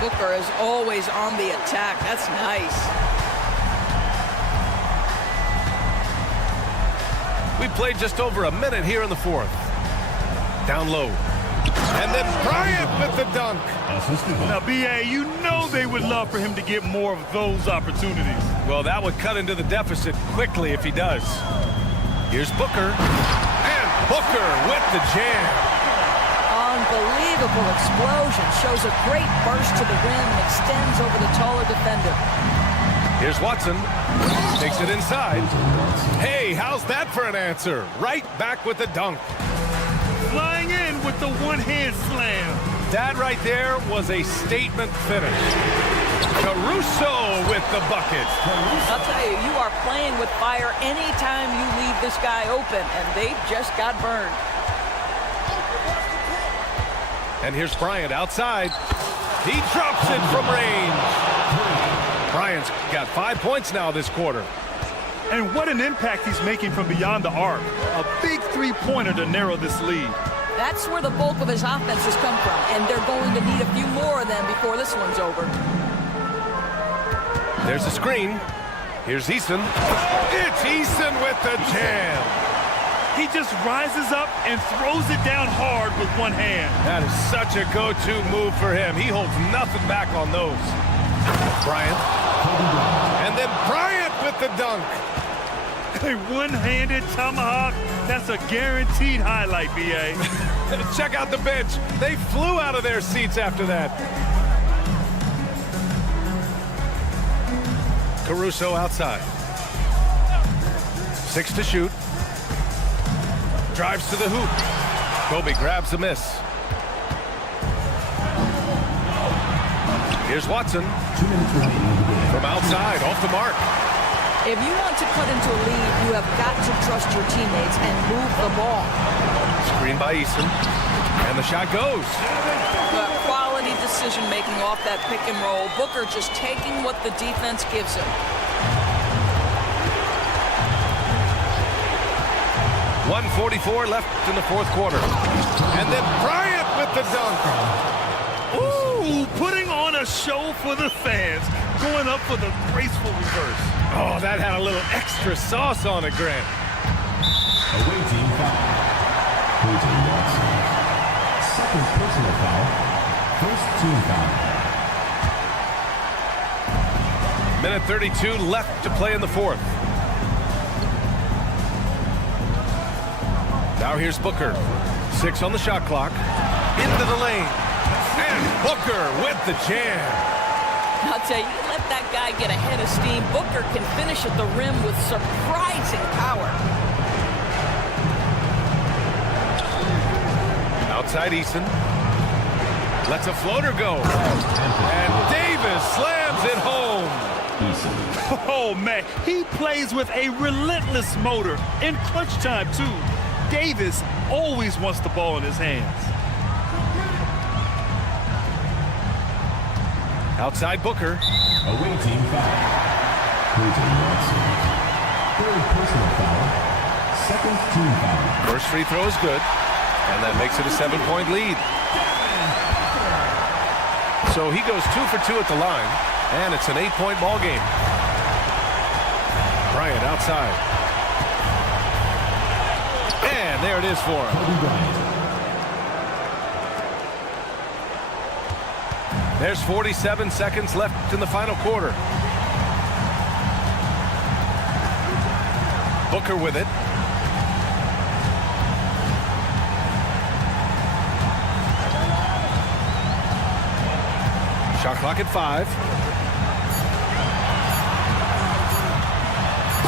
Booker is always on the attack. That's nice. We played just over a minute here in the fourth. Down low. And then Bryant with the dunk. Now, B.A., you know they would love for him to get more of those opportunities. Well, that would cut into the deficit quickly if he does. Here's Booker. And Booker with the jam. Unbelievable explosion. Shows a great burst to the rim and extends over the taller defender. Here's Watson. Takes it inside. Hey, how's that for an answer? Right back with the dunk. Flying in with the one-hand slam. That right there was a statement finish. Caruso with the bucket. I'll tell you, you are playing with fire anytime you leave this guy open, and they just got burned. And here's Bryant outside. He drops it from range. Bryant's got 5 points now this quarter. And what an impact he's making from beyond the arc. A big three-pointer to narrow this lead. That's where the bulk of his offense has come from, and they're going to need a few more of them before this one's over. There's a screen. Here's Eason. It's Eason with the jam. He just rises up and throws it down hard with one hand. That is such a go-to move for him. He holds nothing back on those. Bryant. And then Bryant with the dunk. A one-handed tomahawk. That's a guaranteed highlight, B.A. Check out the bench. They flew out of their seats after that. Caruso outside. 6 to shoot. Drives to the hoop. Kobe grabs the miss. Here's Watson. 2 minutes remaining in the game. From outside, off the mark. If you want to cut into a lead, you have got to trust your teammates and move the ball. Screen by Eason. And the shot goes. But quality decision-making off that pick and roll. Booker just taking what the defense gives him. 1:44 left in the fourth quarter. And then Bryant with the dunk. Ooh, putting on a show for the fans. Going up for the graceful reverse. Oh, that had a little extra sauce on it, Grant. Away team foul. Clayton Watson. Second personal foul. First team foul. Minute 32 left to play in the fourth. Now here's Booker. 6 on the shot clock. Into the lane. And Booker with the jam. I'll tell you, let that guy get a head of steam. Booker can finish at the rim with surprising power. Outside Eason. Lets a floater go. And Davis slams it home. Oh, man. He plays with a relentless motor. In clutch time, too. Davis always wants the ball in his hands. Outside Booker. Away team foul. Clayton Watson. Third personal foul. Second team foul. First free throw is good. And that makes it a 7-point lead. So he goes 2 for 2 at the line. And it's an 8-point ball game. Bryant outside. And there it is for him. Kobe Bryant. There's 47 seconds left in the final quarter. Booker with it. Shot clock at 5.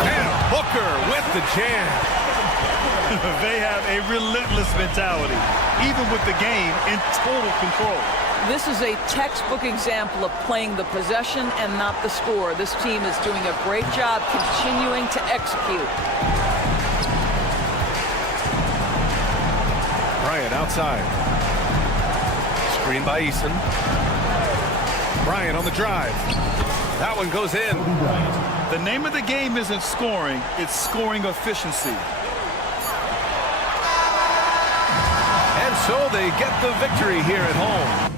And Booker with the jam. They have a relentless mentality, even with the game in total control. This is a textbook example of playing the possession and not the score. This team is doing a great job continuing to execute. Bryant outside. Screen by Eason. Bryant on the drive. That one goes in. The name of the game isn't scoring, it's scoring efficiency. And so they get the victory here at home.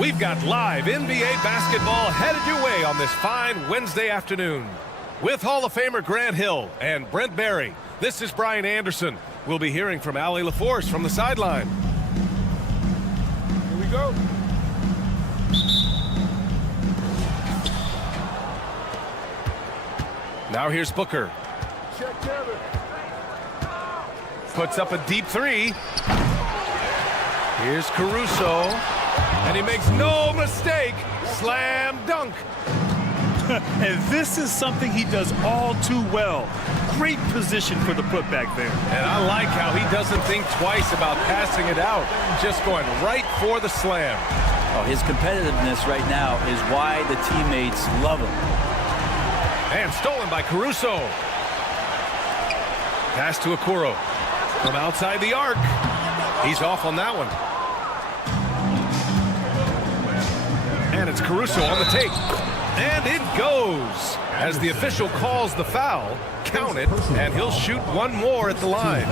We've got live NBA basketball headed your way on this fine Wednesday afternoon. With Hall of Famer Grant Hill and Brent Barry, this is Brian Anderson. We'll be hearing from Allie LaForce from the sideline. Here we go. Now here's Booker. Check Kevin. Puts up a deep three. Here's Caruso. And he makes no mistake. Slam dunk. And this is something he does all too well. Great position for the putback there. And I like how he doesn't think twice about passing it out. Just going right for the slam. Oh, his competitiveness right now is why the teammates love him. And stolen by Caruso. Pass to Okoro. From outside the arc. He's off on that one. And it's Caruso on the take. And it goes. As the official calls the foul, count it, and he'll shoot one more at the line.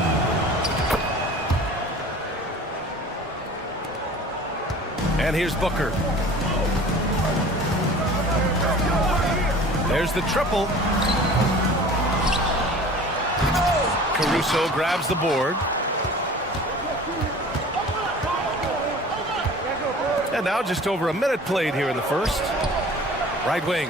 And here's Booker. There's the triple. Caruso grabs the board. And now just over a minute played here in the first. Right wing.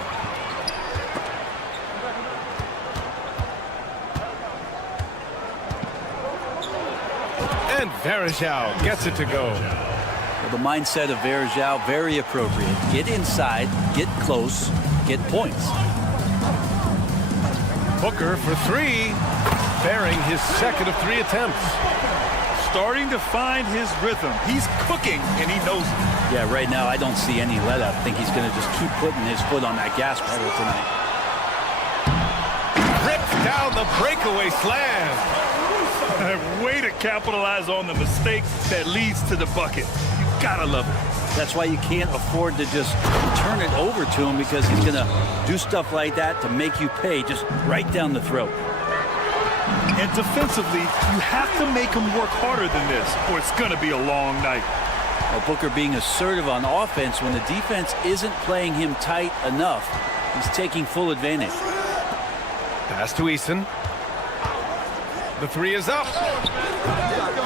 And Varejao gets it to go. Well, the mindset of Varejao, very appropriate. Get inside, get close, get points. Booker for three, bearing his second of 3 attempts. Starting to find his rhythm. He's cooking, and he knows it. Yeah, right now I don't see any let up. I think he's going to just keep putting his foot on that gas pedal tonight. Rips down the breakaway slam. Way to capitalize on the mistake that leads to the bucket. You gotta love it. That's why you can't afford to just turn it over to him, because he's going to do stuff like that to make you pay just right down the throat. And defensively, you have to make him work harder than this, or it's going to be a long night. Well, Booker being assertive on offense when the defense isn't playing him tight enough. He's taking full advantage. Pass to Eason. The three is up.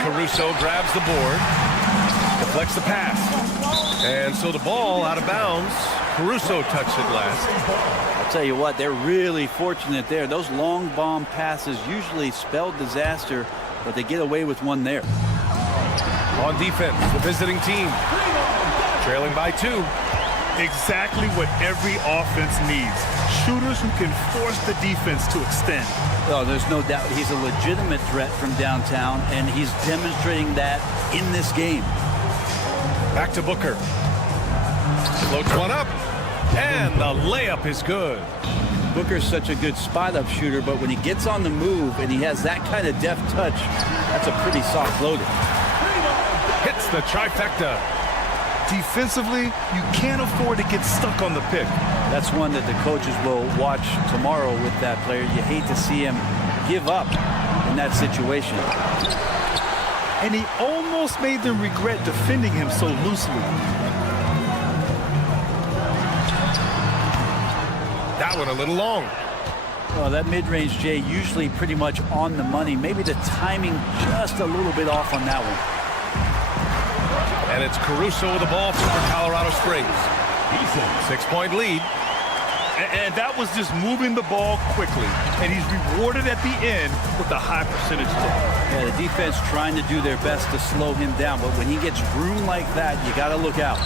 Caruso grabs the board. Deflects the pass. And so the ball out of bounds. Caruso touched it last. I'll tell you what, they're really fortunate there. Those long bomb passes usually spell disaster, but they get away with one there. On defense, the visiting team. Trailing by 2. Exactly what every offense needs. Shooters who can force the defense to extend. Oh, there's no doubt he's a legitimate threat from downtown, and he's demonstrating that in this game. Back to Booker. Floats one up, and the layup is good. Booker's such a good spot-up shooter, but when he gets on the move and he has that kind of deft touch, that's a pretty soft floater. Hits the trifecta. Defensively, you can't afford to get stuck on the pick. That's one that the coaches will watch tomorrow with that player. You hate to see him give up in that situation. And he almost made them regret defending him so loosely. That one a little long. Well, that mid-range, Jay, usually pretty much on the money. Maybe the timing just a little bit off on that one. And it's Caruso with the ball for Colorado Springs. 6-point lead. And that was just moving the ball quickly. And he's rewarded at the end with a high percentage look. Yeah, the defense trying to do their best to slow him down. But when he gets room like that, you got to look out.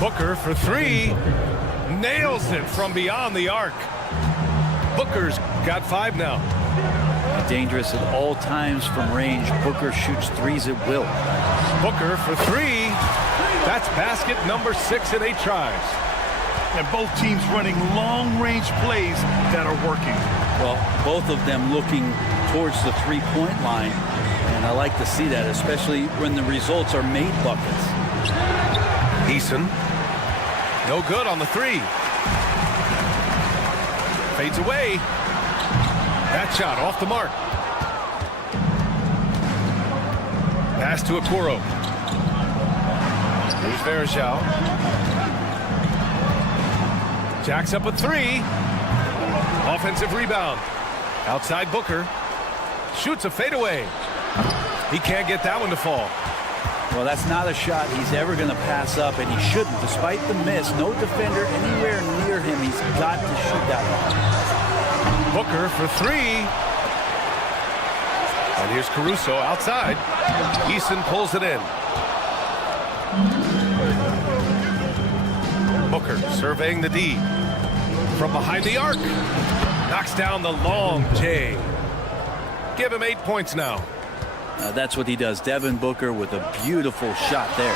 Booker for 3. Nails it from beyond the arc. Booker's got 5 now. Dangerous at all times from range. Booker shoots threes at will. Booker for 3. That's basket number 6 in 8 tries. And both teams running long-range plays that are working. Well, both of them looking towards the three-point line. And I like to see that, especially when the results are made buckets. Eason. No good on the 3. Fades away. That shot off the mark. Pass to Okoro. Here's Verjao. Jacks up a three. Offensive rebound. Outside Booker. Shoots a fadeaway. He can't get that one to fall. Well, that's not a shot he's ever going to pass up, and he shouldn't. Despite the miss, no defender anywhere near him. He's got to shoot that one. Booker for three. And here's Caruso outside. Eason pulls it in. Booker surveying the D. From behind the arc. Knocks down the long J. Give him 8 points now. That's what he does. Devin Booker with a beautiful shot there.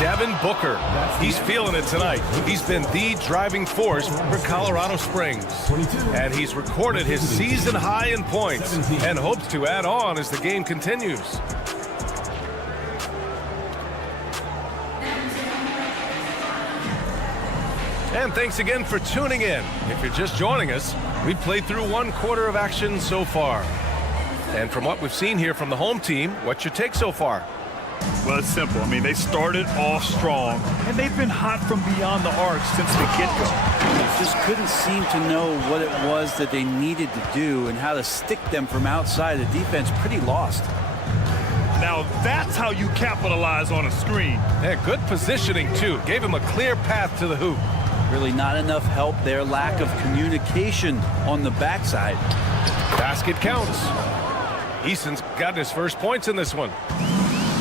Devin Booker. He's feeling it tonight. He's been the driving force for Colorado Springs. And he's recorded his season high in points and hopes to add on as the game continues. And thanks again for tuning in. If you're just joining us, we've played through 1 quarter of action so far. And from what we've seen here from the home team, what's your take so far? Well, it's simple. I mean, they started off strong, and they've been hot from beyond the arc since the get-go. Just couldn't seem to know what it was that they needed to do and how to stick them from outside. The defense pretty lost. Now, that's how you capitalize on a screen. Yeah, good positioning, too. Gave him a clear path to the hoop. Really not enough help there. Lack of communication on the backside. Basket counts. Eason's gotten his first points in this one.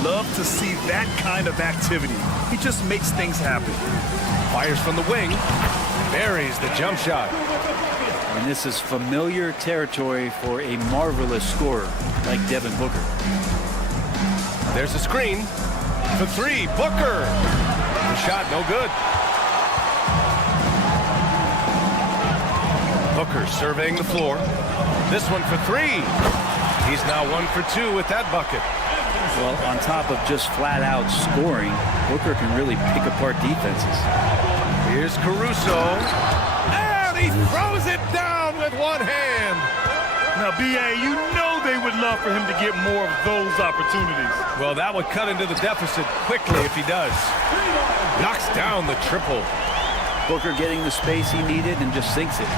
Love to see that kind of activity. He just makes things happen. Fires from the wing. Buries the jump shot. And this is familiar territory for a marvelous scorer like Devin Booker. There's a screen. For three, Booker. The shot no good. Booker surveying the floor. This one for three. He's now 1 for 2 with that bucket. Well, on top of just flat-out scoring, Booker can really pick apart defenses. Here's Caruso. And he throws it down with one hand. Now, B.A., you know they would love for him to get more of those opportunities. Well, that would cut into the deficit quickly if he does. Knocks down the triple. Booker getting the space he needed and just sinks it.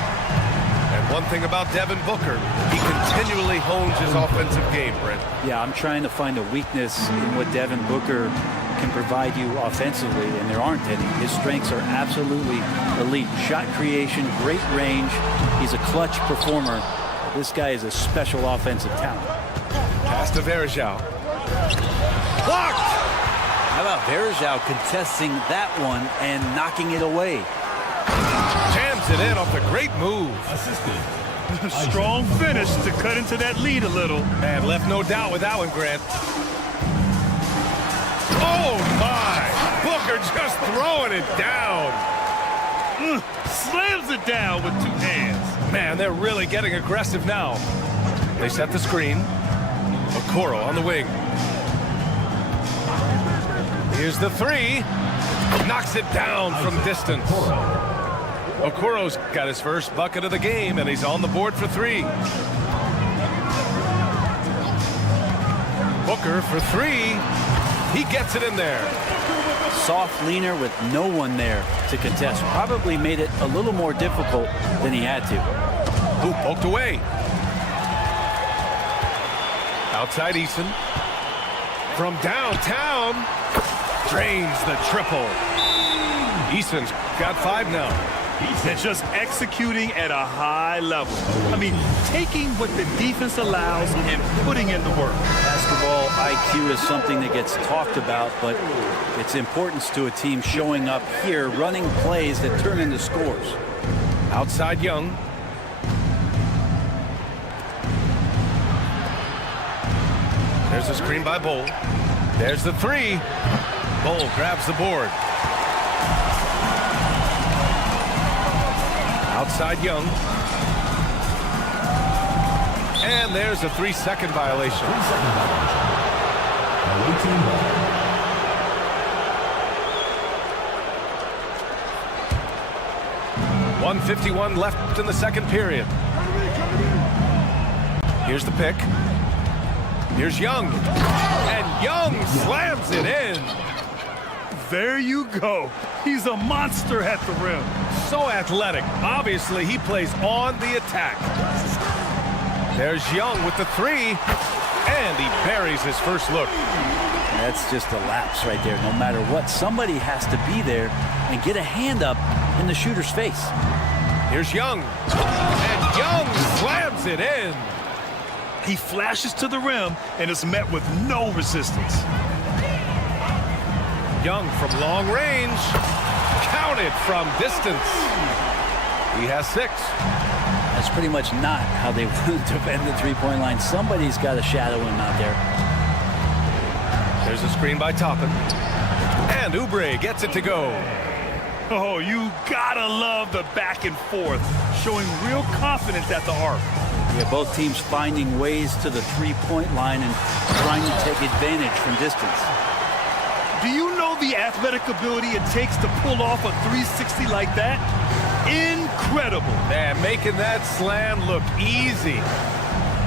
And one thing about Devin Booker, he continually hones his offensive game, Brent. Yeah, I'm trying to find a weakness in what Devin Booker can provide you offensively, and there aren't any. His strengths are absolutely elite. Shot creation, great range. He's a clutch performer. This guy is a special offensive talent. Pass to Verjao. Blocked! How about Verjao contesting that one and knocking it away? Jams it in off a great move. Strong finish to cut into that lead a little. Man, left no doubt with that one, Grant. Oh, my! Booker just throwing it down. Slams it down with 2 hands. Man, they're really getting aggressive now. They set the screen. Okoro on the wing. Here's the three. Knocks it down from distance. Okoro's got his first bucket of the game, and he's on the board for 3. Booker for 3. He gets it in there. Soft leaner with no one there to contest. Probably made it a little more difficult than he had to. Hoop poked away. Outside Eason. From downtown. Drains the triple. Eason's got 5 now. And just executing at a high level. I mean, taking what the defense allows and putting in the work. Basketball IQ is something that gets talked about, but its importance to a team showing up here, running plays that turn into scores. Outside Young. There's a screen by Bull. There's the 3. Bull grabs the board. Outside Young. And there's a 3-second violation. 1:51 left in the second period. Here's the pick. Here's Young. And Young slams it in. There you go. He's a monster at the rim. So athletic. Obviously, he plays on the attack. There's Young with the three, and he buries his first look. That's just a lapse right there. No matter what, somebody has to be there and get a hand up in the shooter's face. Here's Young, and Young slams it in. He flashes to the rim and is met with no resistance. Young from long range, counted from distance. He has 6. That's pretty much not how they want to defend the three-point line. Somebody's got to shadow him out there. There's a screen by Toppin. And Oubre gets it to go. Oh, you gotta love the back and forth, showing real confidence at the arc. Yeah, both teams finding ways to the three-point line and trying to take advantage from distance. Do you know the athletic ability it takes to pull off a 360 like that? Incredible. Man, making that slam look easy.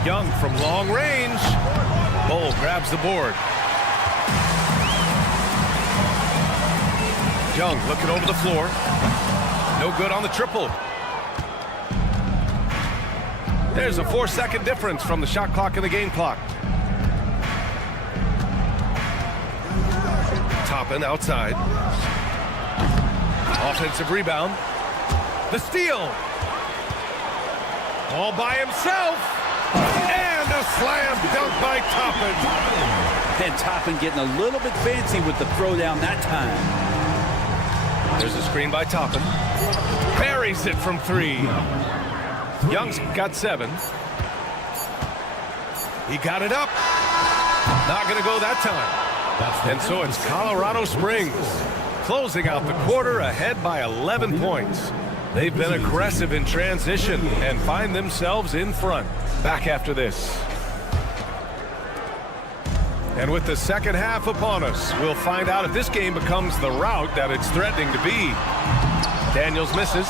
Young from long range. Bull grabs the board. Young looking over the floor. No good on the triple. There's a 4-second difference from the shot clock and the game clock. Toppin outside. Offensive rebound. The steal. All by himself. And a slam dunk by Toppin. And Toppin getting a little bit fancy with the throwdown that time. There's a screen by Toppin. Buries it from 3. Young's got 7. He got it up. Not going to go that time. And so it's Colorado Springs closing out the quarter ahead by 11 points. They've been aggressive in transition and find themselves in front. Back after this. And with the second half upon us, we'll find out if this game becomes the rout that it's threatening to be. Daniels misses.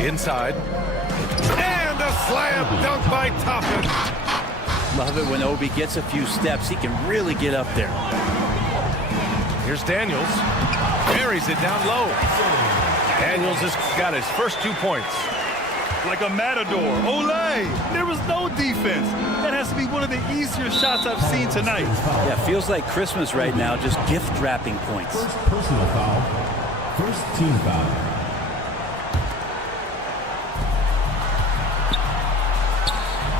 Inside. And a slam dunk by Toppin. Love it when Obi gets a few steps. He can really get up there. Here's Daniels. Buries it down low. Daniels has got his first 2 points. Like a matador. Olay! There was no defense. That has to be one of the easier shots I've seen tonight. Yeah, feels like Christmas right now, just gift wrapping points. First personal foul. First team foul.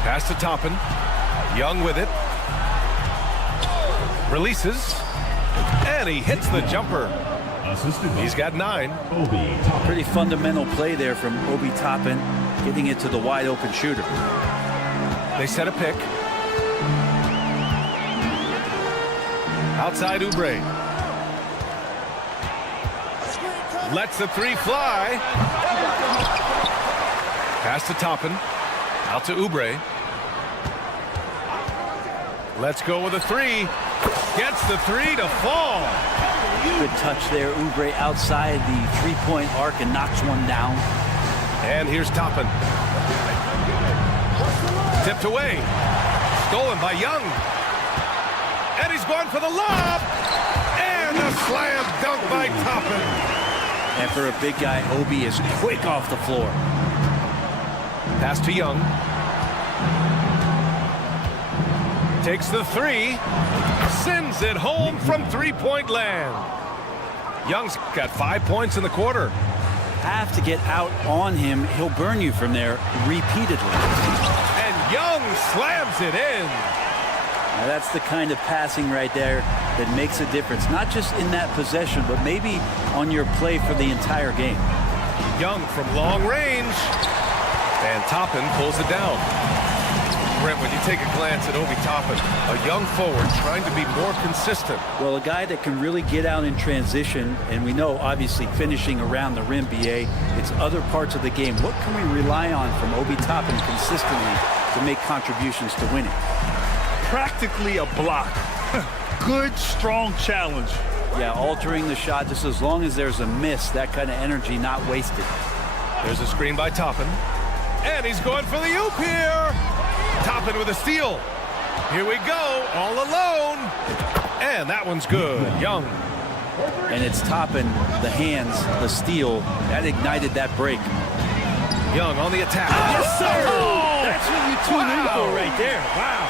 Pass to Toppin. Young with it. Releases. And he hits the jumper. He's got 9. Pretty fundamental play there from Obi Toppin, getting it to the wide open shooter. They set a pick. Outside Oubre. Lets the 3 fly. Pass to Toppin. Out to Oubre. Let's go with a 3. Gets the 3 to fall. Good touch there. Oubre outside the three-point arc and knocks one down. And here's Toppin. Tipped away. Stolen by Young. And he's going for the lob. And a slam dunk by Toppin. And for a big guy, Obi is quick off the floor. Pass to Young. Takes the 3. Sends it home from three-point land. Young's got 5 points in the quarter. Have to get out on him. He'll burn you from there repeatedly. And Young slams it in. Now that's the kind of passing right there that makes a difference. Not just in that possession, but maybe on your play for the entire game. Young from long range. And Toppin pulls it down. Brent, when you take a glance at Obi Toppin, a young forward trying to be more consistent. Well, a guy that can really get out in transition, and we know, obviously, finishing around the rim, BA, it's other parts of the game. What can we rely on from Obi Toppin consistently to make contributions to winning? Practically a block. Good, strong challenge. Yeah, altering the shot just as long as there's a miss, that kind of energy not wasted. There's a screen by Toppin. And he's going for the oop here. Toppin with a steal. Here we go, all alone. And that one's good. Young. And it's Toppin, the hands, the steal. That ignited that break. Young on the attack. Yes, sir. That's what you tune in for right there. Wow.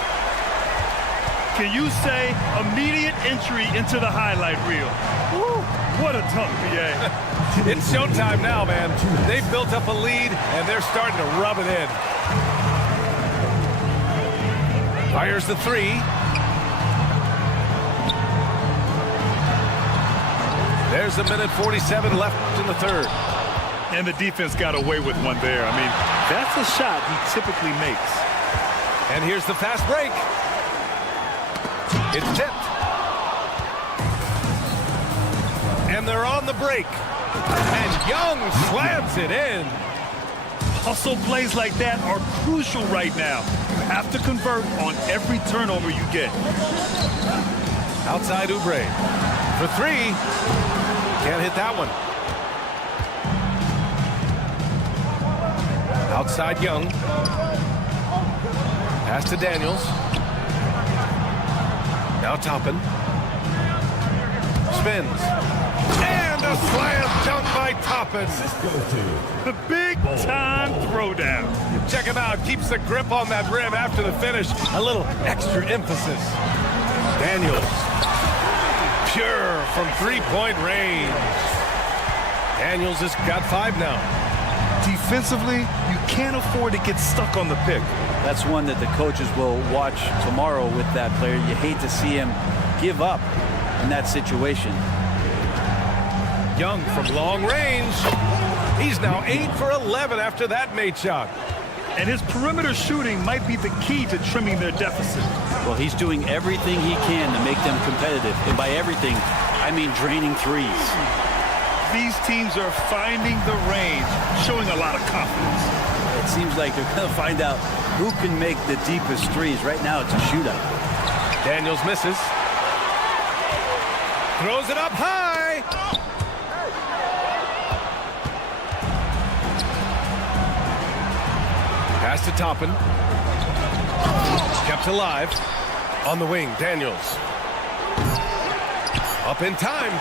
Can you say immediate entry into the highlight reel? Woo, what a dunk, BA. It's showtime now, man. They've built up a lead, and they're starting to rub it in. Fires the three. There's a minute 47 left in the third. And the defense got away with one there. I mean, that's a shot he typically makes. And here's the fast break. It's tipped. And they're on the break. And Young slams it in. Hustle plays like that are crucial right now. You have to convert on every turnover you get. Outside Oubre. For three. Can't hit that one. Outside Young. Pass to Daniels. Now Toppin. Spins. And a slam dunk by Toppin. The big-time throwdown. Check him out. Keeps the grip on that rim after the finish. A little extra emphasis. Daniels. Pure from three-point range. Daniels has got 5 now. Defensively, you can't afford to get stuck on the pick. That's one that the coaches will watch tomorrow with that player. You hate to see him give up in that situation. Young from long range. He's now 8 for 11 after that made shot. And his perimeter shooting might be the key to trimming their deficit. Well, he's doing everything he can to make them competitive. And by everything, I mean draining threes. These teams are finding the range, showing a lot of confidence. It seems like they're going to find out who can make the deepest threes. Right now, it's a shootout. Daniels misses. Throws it up high. Pass to Toppin. Kept alive. On the wing, Daniels. Up in time.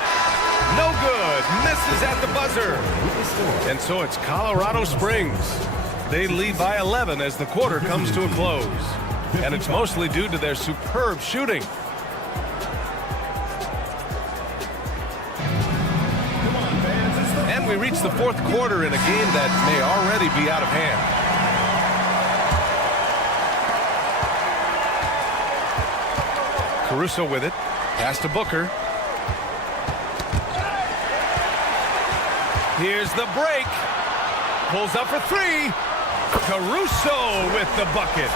No good. Misses at the buzzer. And so it's Colorado Springs. They lead by 11 as the quarter comes to a close. And it's mostly due to their superb shooting. And we reach the fourth quarter in a game that may already be out of hand. Caruso with it. Pass to Booker. Here's the break. Pulls up for three. Caruso with the bucket.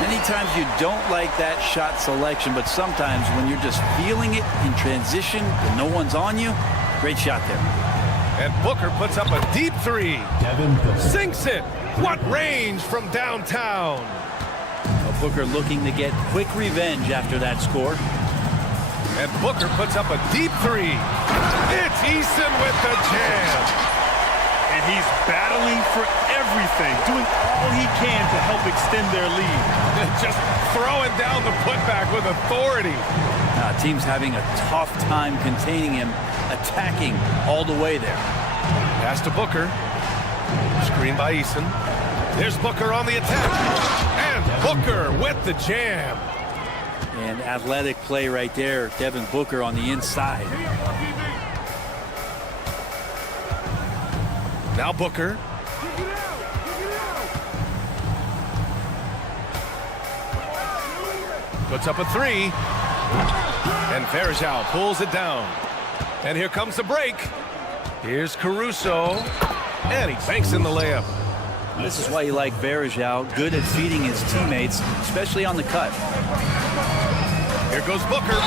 Many times you don't like that shot selection, but sometimes when you're just feeling it in transition and no one's on you, great shot there. And Booker puts up a deep three. Sinks it. What range from downtown. Well, Booker looking to get quick revenge after that score. And Booker puts up a deep three. It's Eason with the jam. And he's battling for everything, doing all he can to help extend their lead. Just throwing down the putback with authority. Team's having a tough time containing him, attacking all the way there. Pass to Booker. Screen by Eason. There's Booker on the attack. And Booker with the jam. And athletic play right there. Devin Booker on the inside. Now Booker. Puts up a three. And Verjao pulls it down. And here comes the break. Here's Caruso. And he banks in the layup. This is why you like Verjao, good at feeding his teammates, especially on the cut. Here goes Booker.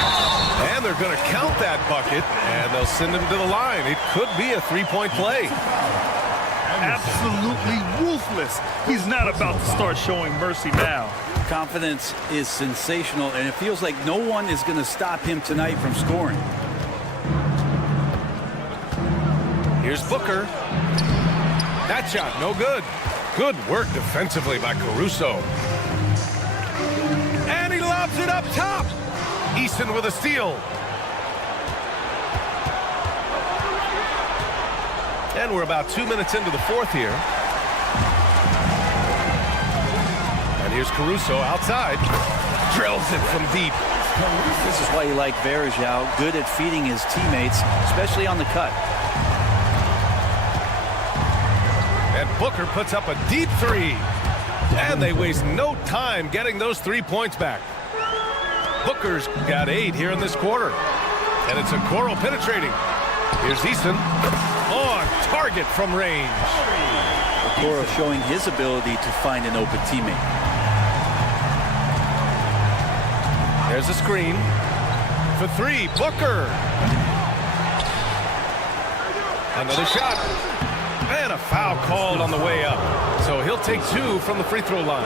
And they're going to count that bucket. And they'll send him to the line. It could be a three-point play. Absolutely ruthless. He's not about to start showing mercy now. Confidence is sensational, and it feels like no one is going to stop him tonight from scoring. Here's Booker. That shot, no good. Good work defensively by Caruso. And he Puts it up top. Easton with a steal. And we're about 2 minutes into the fourth here. And here's Caruso outside. Drills it from deep. This is why you like Varejao, good at feeding his teammates, especially on the cut. And Booker puts up a deep three. And they waste no time getting those 3 points back. Booker's got 8 here in this quarter. And it's Okoro penetrating. Here's Easton. On target from range. Okoro showing his ability to find an open teammate. There's a screen. For 3, Booker. Another shot. And a foul called on the way up. So he'll take 2 from the free throw line.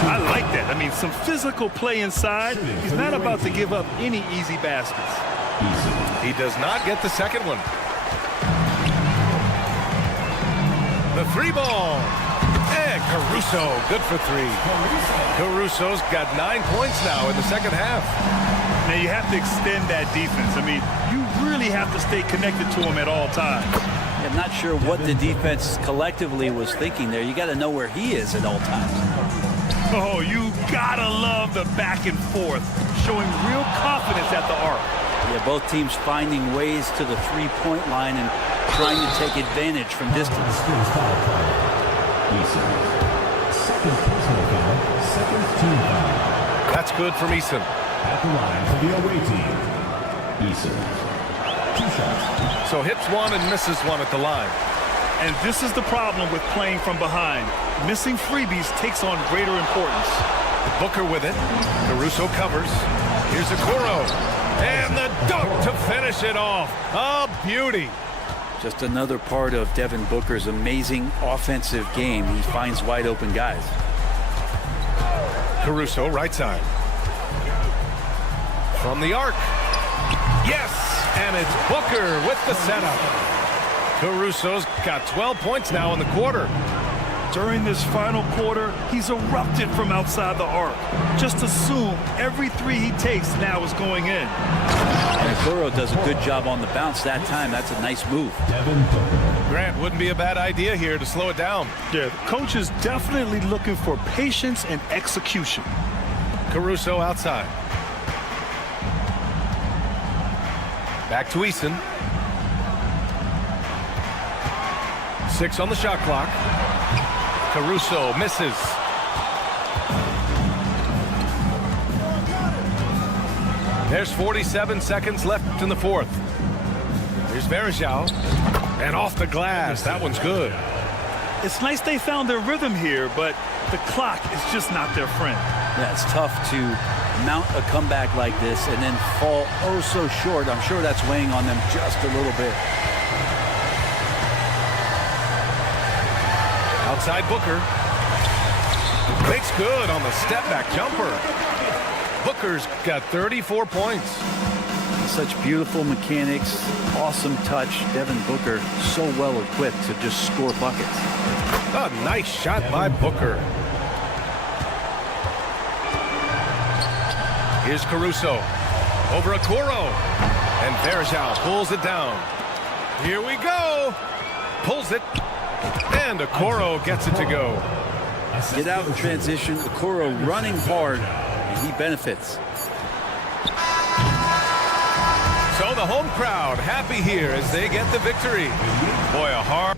I like that. I mean, some physical play inside. He's not about to give up any easy baskets. He does not get the second one. The 3 ball. And Caruso, good for 3. Caruso's got 9 points now in the second half. Now, you have to extend that defense. I mean, you really have to stay connected to him at all times. I'm not sure what the defense collectively was thinking there. You got to know where he is at all times. Oh, you gotta love the back and forth, showing real confidence at the arc. Yeah, both teams finding ways to the three-point line and trying to take advantage from distance. Second personal foul, second team foul. That's good from Easton. At the line for the away team, Easton. 2 shots. So hits 1 and misses 1 at the line. And this is the problem with playing from behind. Missing freebies takes on greater importance. Booker with it. Caruso covers. Here's Okoro. And the dunk to finish it off. A beauty. Just another part of Devin Booker's amazing offensive game. He finds wide open guys. Caruso, right side. From the arc. Yes! And it's Booker with the setup. Caruso's got 12 points now in the quarter. During this final quarter, he's erupted from outside the arc. Just assume every 3 he takes now is going in. And Okoro does a good job on the bounce that time. That's a nice move. Devin Booker. Grant, wouldn't be a bad idea here to slow it down. Yeah, the coach is definitely looking for patience and execution. Caruso outside. Back to Easton. 6 on the shot clock. Caruso misses. There's 47 seconds left in the fourth. Here's Varejao. And off the glass. That one's good. It's nice they found their rhythm here, but the clock is just not their friend. Yeah, it's tough to mount a comeback like this and then fall oh so short. I'm sure that's weighing on them just a little bit. Outside Booker. Makes good on the step back jumper. Booker's got 34 points. Such beautiful mechanics, awesome touch. Devin Booker so well equipped to just score buckets. A nice shot by Booker. Here's Caruso. Over Okoro. And Varejao pulls it down. Here we go. Pulls it. And Okoro gets it to go. Get out in transition. Okoro running hard, and he benefits. So the home crowd happy here as they get the victory. Boy, a hard...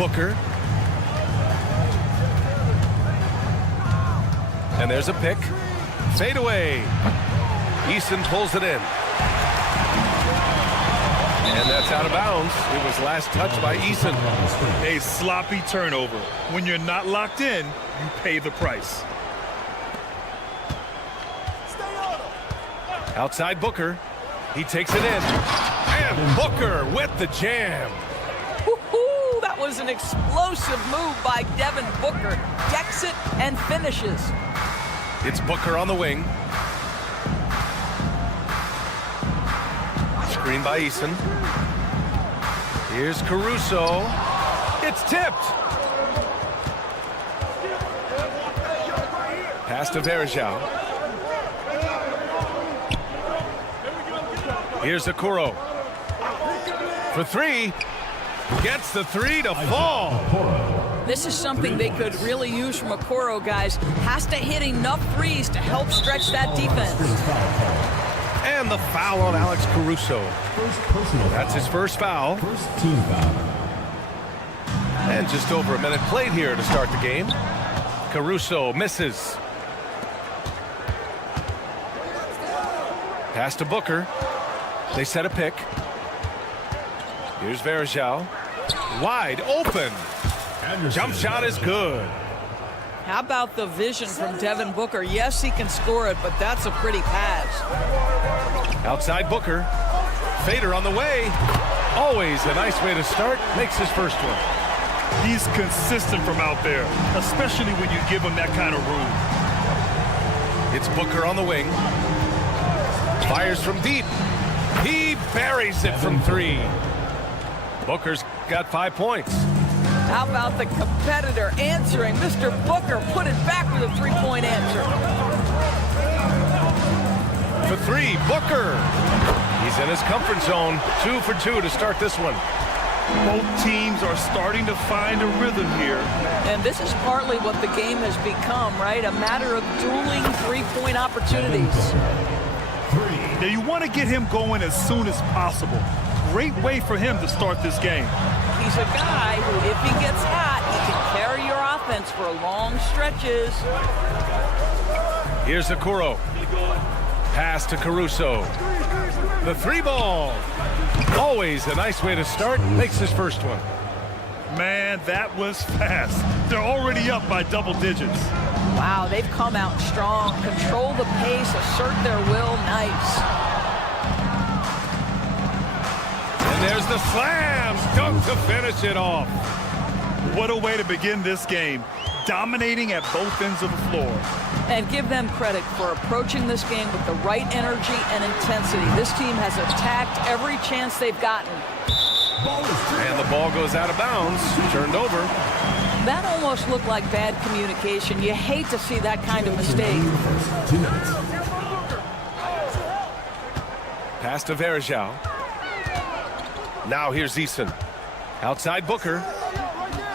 Booker. And there's a pick. Fade away. Eason pulls it in. And that's out of bounds. It was last touched by Eason. A sloppy turnover. When you're not locked in, you pay the price. Outside Booker. He takes it in. And Booker with the jam. Woo-hoo, that was an explosive move by Devin Booker. Decks it and finishes. It's Booker on the wing. Screen by Eason. Here's Caruso. It's tipped. Pass to Verjao. Here's Okoro. For three. Gets the three to fall. This is something they could really use from Okoro, guys. Has to hit enough threes to help stretch that defense. And the foul on Alex Caruso. That's his first foul. First team foul. And just over a minute played here to start the game. Caruso misses. Pass to Booker. They set a pick. Here's Verjao. Wide open. Jump shot is good. How about the vision from Devin Booker? Yes, he can score it, but that's a pretty pass. Outside Booker. Fader on the way. Always a nice way to start. Makes his first one. He's consistent from out there, especially when you give him that kind of room. It's Booker on the wing. Fires from deep. He buries it from three. Booker's got 5 points. How about the competitor answering? Mr. Booker put it back with a three-point answer. For three, Booker. He's in his comfort zone. 2 for 2 to start this one. Both teams are starting to find a rhythm here. And this is partly what the game has become, right? A matter of dueling three-point opportunities. Now you want to get him going as soon as possible. Great way for him to start this game. He's a guy who, if he gets hot, he can carry your offense for long stretches. Here's Okoro. Pass to Caruso. The three ball. Always a nice way to start. Makes his first one. Man, that was fast. They're already up by double digits. Wow, they've come out strong. Control the pace, assert their will. Nice. And there's the slam dunk to finish it off. What a way to begin this game. Dominating at both ends of the floor. And give them credit for approaching this game with the right energy and intensity. This team has attacked every chance they've gotten. And the ball goes out of bounds. Turned over. That almost looked like bad communication. You hate to see that kind of mistake. Pass to Verjao. Now here's Eason. Outside Booker.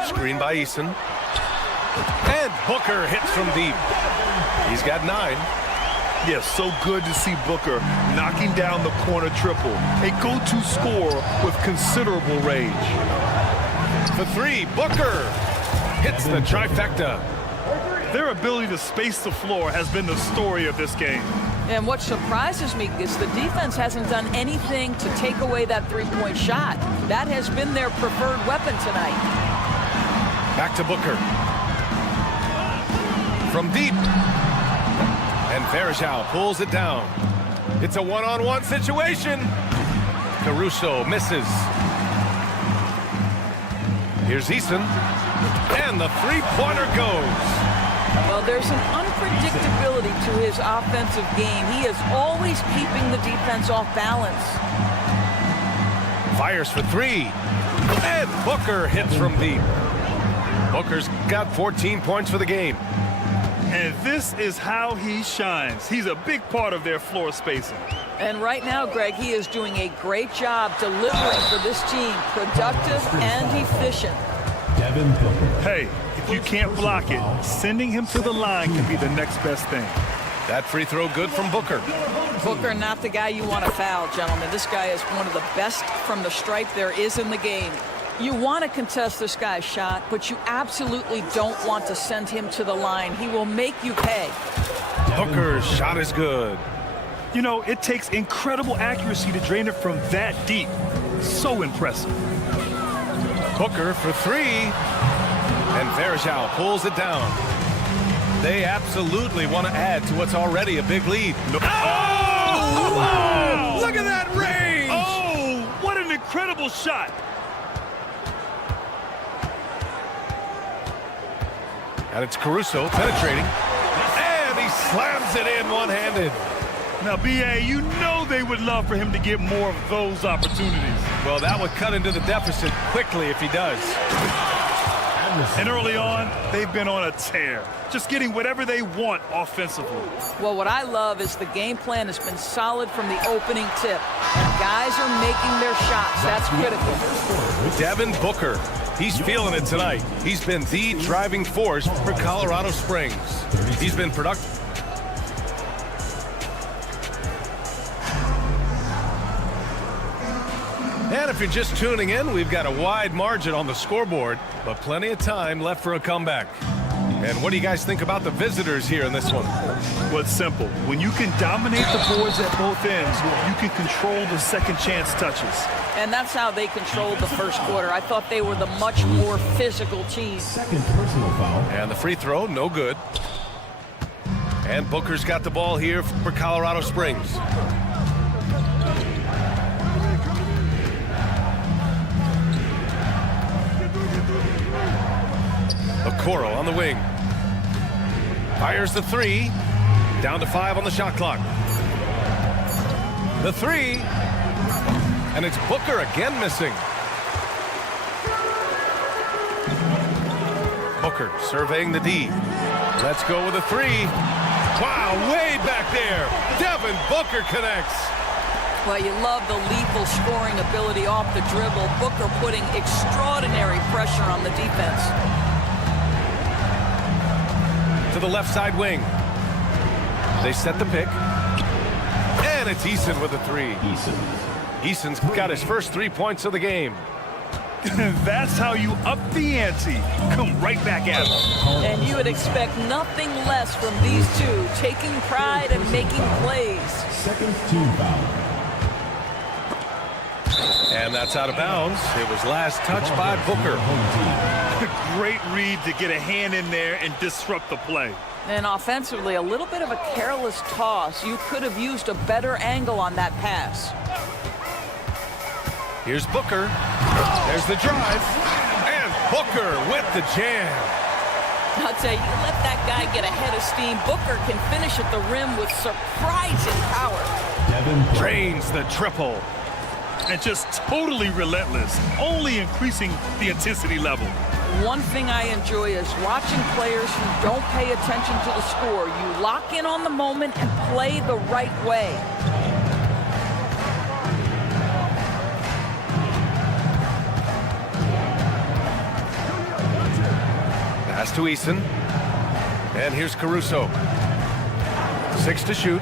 Screen by Eason. And Booker hits from deep. He's got 9. Yes, so good to see Booker knocking down the corner triple. A go-to scorer with considerable range. For three, Booker hits the trifecta. Their ability to space the floor has been the story of this game. And what surprises me is the defense hasn't done anything to take away that three-point shot. That has been their preferred weapon tonight. Back to Booker. From deep. And Verjao pulls it down. It's a one-on-one situation. Caruso misses. Here's Eason. And the three-pointer goes. Well, there's an unpredictability to his offensive game. He is always keeping the defense off balance. Fires for three. And Booker hits from deep. Booker's got 14 points for the game. And this is how he shines. He's a big part of their floor spacing. And right now, Greg, he is doing a great job delivering for this team. Productive and efficient. Devin Booker. Hey, if you can't block it, sending him to the line can be the next best thing. That free throw good from Booker. Booker, not the guy you want to foul, gentlemen. This guy is one of the best from the stripe there is in the game. You want to contest this guy's shot, but you absolutely don't want to send him to the line. He will make you pay. Booker's shot is good. You know, it takes incredible accuracy to drain it from that deep. So impressive. Booker for three. And Varejao pulls it down. They absolutely want to add to what's already a big lead. Oh! Wow! Look at that range! Oh, what an incredible shot. And it's Caruso penetrating. And he slams it in one-handed. Now, B.A., you know they would love for him to get more of those opportunities. Well, that would cut into the deficit quickly if he does. And early on, they've been on a tear, just getting whatever they want offensively. Well, what I love is the game plan has been solid from the opening tip. Guys are making their shots. That's critical. Devin Booker, he's feeling it tonight. He's been the driving force for Colorado Springs. He's been productive. And if you're just tuning in, we've got a wide margin on the scoreboard, but plenty of time left for a comeback. And what do you guys think about the visitors here in this one? Well, it's simple. When you can dominate the boards at both ends, you can control the second chance touches. And that's how they controlled the first quarter. I thought they were the much more physical team. Second personal foul. And the free throw, no good. And Booker's got the ball here for Colorado Springs. Okoro on the wing. Fires the three. Down to 5 on the shot clock. The three. And it's Booker again missing. Booker surveying the D. Let's go with a three. Wow, way back there. Devin Booker connects. Well, you love the lethal scoring ability off the dribble. Booker putting extraordinary pressure on the defense. To the left side wing. They set the pick. And it's Eason with a three. Eason's got his first 3 points of the game. That's how you up the ante. Come right back at them. And you would expect nothing less from these two, taking pride and making plays. Second team foul. And that's out of bounds. It was last touched by Booker. Great read to get a hand in there and disrupt the play. And offensively, a little bit of a careless toss. You could have used a better angle on that pass. Here's Booker. There's the drive. And Booker with the jam. I'll tell you, let that guy get a head of steam. Booker can finish at the rim with surprising power. Drains the triple. And just totally relentless, only increasing the intensity level. One thing I enjoy is watching players who don't pay attention to the score. You lock in on the moment and play the right way. Pass to Eason. And here's Caruso. 6 to shoot.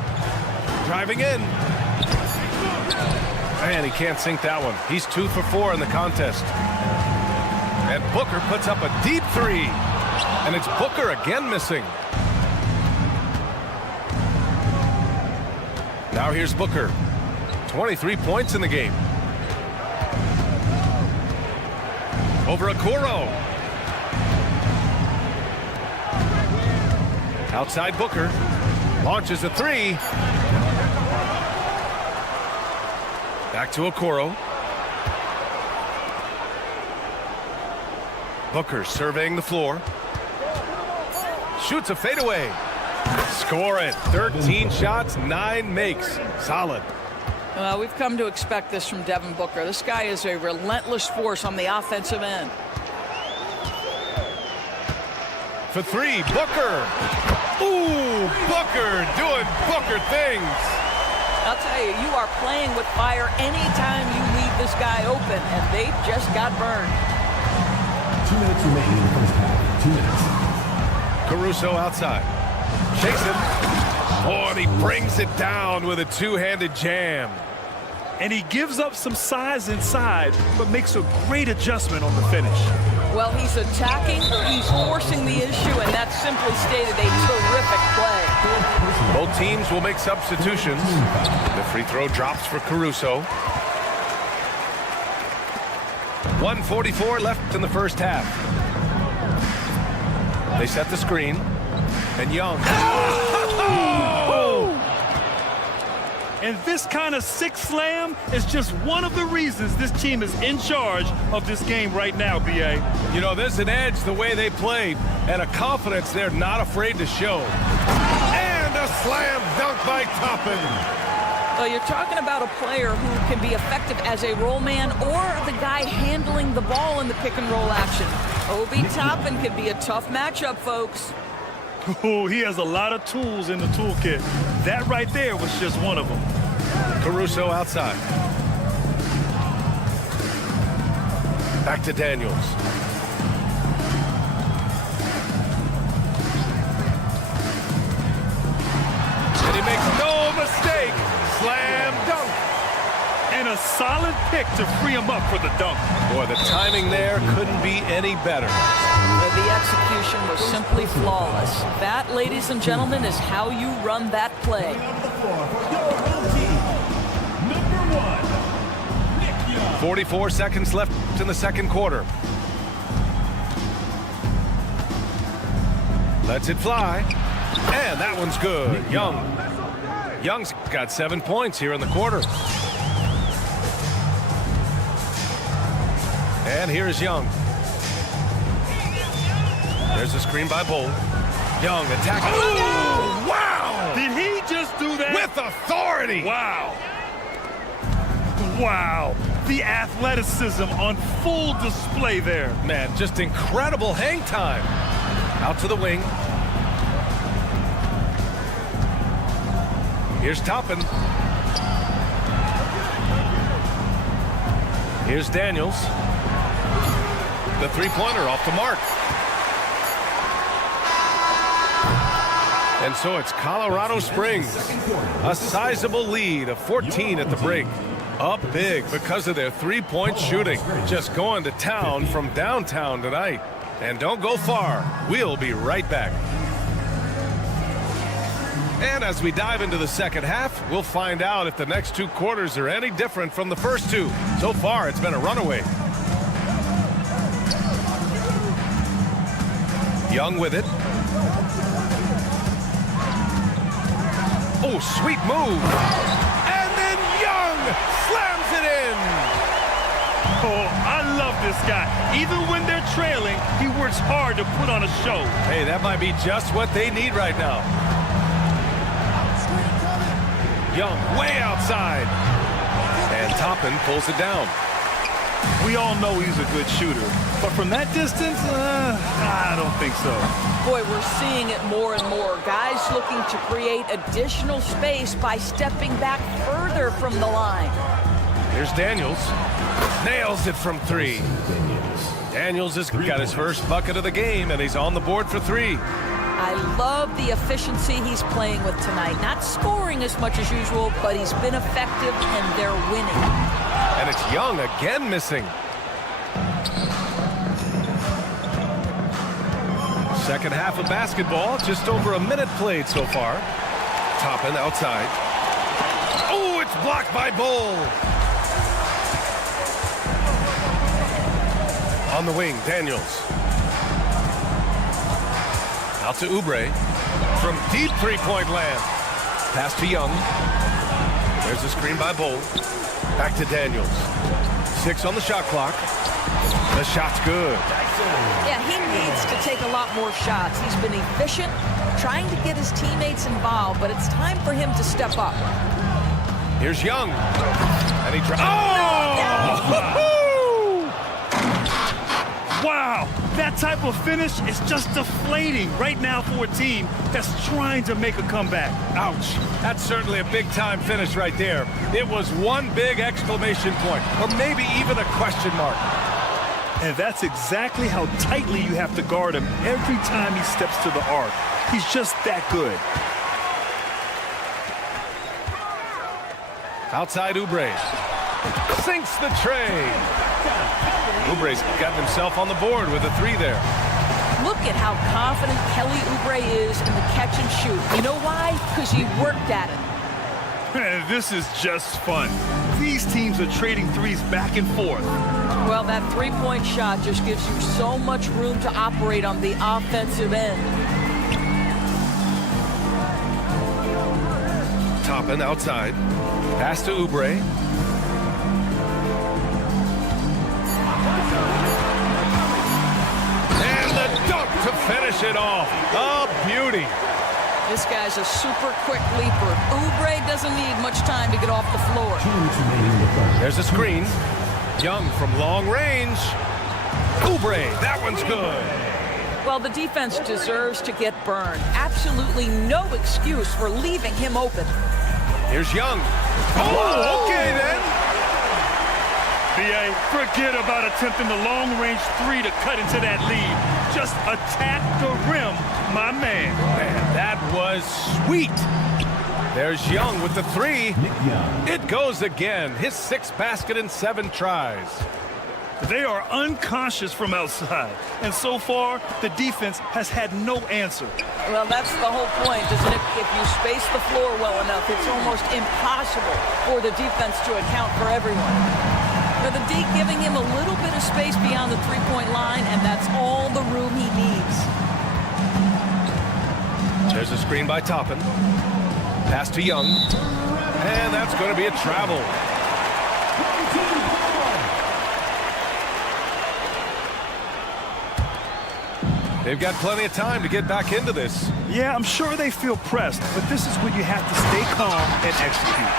Driving in. And he can't sink that one. He's 2 for 4 in the contest. And Booker puts up a deep three. And it's Booker again missing. Now here's Booker. 23 points in the game. Over Okoro. Outside Booker. Launches a three. Back to Okoro. Booker surveying the floor. Shoots a fadeaway. Score it. 13 shots, 9 makes. Solid. Well, we've come to expect this from Devin Booker. This guy is a relentless force on the offensive end. For three, Booker. Ooh, Booker doing Booker things. I'll tell you, you are playing with fire anytime you leave this guy open, and they just got burned. 2 minutes remaining in the first half. 2 minutes. Caruso outside. Shakes it. Oh, and he brings it down with a two-handed jam. And he gives up some size inside, but makes a great adjustment on the finish. Well, he's attacking, he's forcing the issue, and that's simply stated a terrific play. Both teams will make substitutions. The free throw drops for Caruso. 1:44 left in the first half. They set the screen, and Young. And this kind of sick slam is just one of the reasons this team is in charge of this game right now, B.A. You know, there's an edge the way they played and a confidence they're not afraid to show. And a slam dunk by Toppin. Well, you're talking about a player who can be effective as a roll man or the guy handling the ball in the pick and roll action. Obi Toppin can be a tough matchup, folks. Ooh, he has a lot of tools in the toolkit. That right there was just one of them. Caruso outside. Back to Daniels. And he makes no mistake. Slam dunk. And a solid pick to free him up for the dunk. Boy, the timing there couldn't be any better. The execution was simply flawless. That, ladies and gentlemen, is how you run that play. 44 seconds left in the second quarter. Lets it fly. And that one's good. Young's got 7 points here in the quarter. And here's Young. There's a screen by Bull. Young attacking. Oh, wow! Did he just do that? With authority! Wow. Wow. The athleticism on full display there. Man, just incredible hang time. Out to the wing. Here's Toppin. Here's Daniels. The three-pointer off the mark. And so it's Colorado Springs. A sizable lead of 14 at the break. Up big because of their three-point shooting. Just going to town from downtown tonight. And don't go far. We'll be right back. And as we dive into the second half, we'll find out if the next two quarters are any different from the first two. So far, it's been a runaway. Young with it. Oh, sweet move. And then Young slams it in. Oh, I love this guy. Even when they're trailing, he works hard to put on a show. Hey, that might be just what they need right now. Young way outside. And Toppin pulls it down. We all know he's a good shooter, but from that distance, I don't think so. Boy, we're seeing it more and more. Guys looking to create additional space by stepping back further from the line. Here's Daniels. Nails it from three. Daniels has got his first bucket of the game, and he's on the board for three. I love the efficiency he's playing with tonight. Not scoring as much as usual, but he's been effective, and they're winning. And it's Young again missing. Second half of basketball, just over a minute played so far. Toppin outside. Oh, it's blocked by Bull. On the wing, Daniels. Out to Oubre. From deep three-point land. Pass to Young. There's a screen by Bull. Back to Daniels. 6 on the shot clock. The shot's good. Yeah, he needs to take a lot more shots. He's been efficient, trying to get his teammates involved, but it's time for him to step up. Here's Young. And he Oh! Wow, that type of finish is just deflating right now for a team that's trying to make a comeback. Ouch. That's certainly a big-time finish right there. It was one big exclamation point, or maybe even a question mark. And that's exactly how tightly you have to guard him every time he steps to the arc. He's just that good. Outside Oubre. Sinks the tray. Oubre's got himself on the board with a 3 there. Look at how confident Kelly Oubre is in the catch and shoot. You know why? Because he worked at it. Man, this is just fun. These teams are trading threes back and forth. Well, that three-point shot just gives you so much room to operate on the offensive end. Toppin outside. Pass to Oubre. And the dunk to finish it off. A beauty. This guy's a super quick leaper. Oubre doesn't need much time to get off the floor. There's a screen. Young from long range. Oubre, that one's good. Well, the defense deserves to get burned. Absolutely no excuse for leaving him open. Here's Young. Oh, okay then. B.A., forget about attempting the long-range 3 to cut into that lead. Just attack the rim, my man. Man, that was sweet. There's Young with the 3. It goes again. His 6th basket in 7 tries. They are unconscious from outside, and so far, the defense has had no answer. Well, that's the whole point, isn't it? If you space the floor well enough, it's almost impossible for the defense to account for everyone. But the D giving him a little bit of space beyond the three-point line, and that's all the room he needs. There's a screen by Toppin. Pass to Young. And that's going to be a travel. They've got plenty of time to get back into this. Yeah, I'm sure they feel pressed, but this is when you have to stay calm and execute.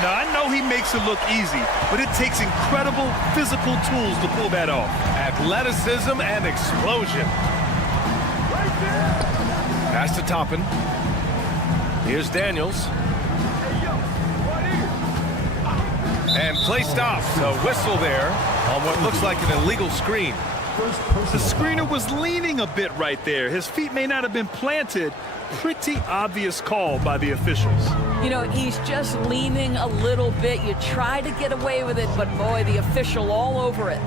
Now, I know he makes it look easy, but it takes incredible physical tools to pull that off. Athleticism and explosion. Pass to Toppin. Here's Daniels. And play stops. A whistle there on what looks like an illegal screen. The screener was leaning a bit right there. His feet may not have been planted. Pretty obvious call by the officials. You know, he's just leaning a little bit. You try to get away with it, but boy, the official all over it.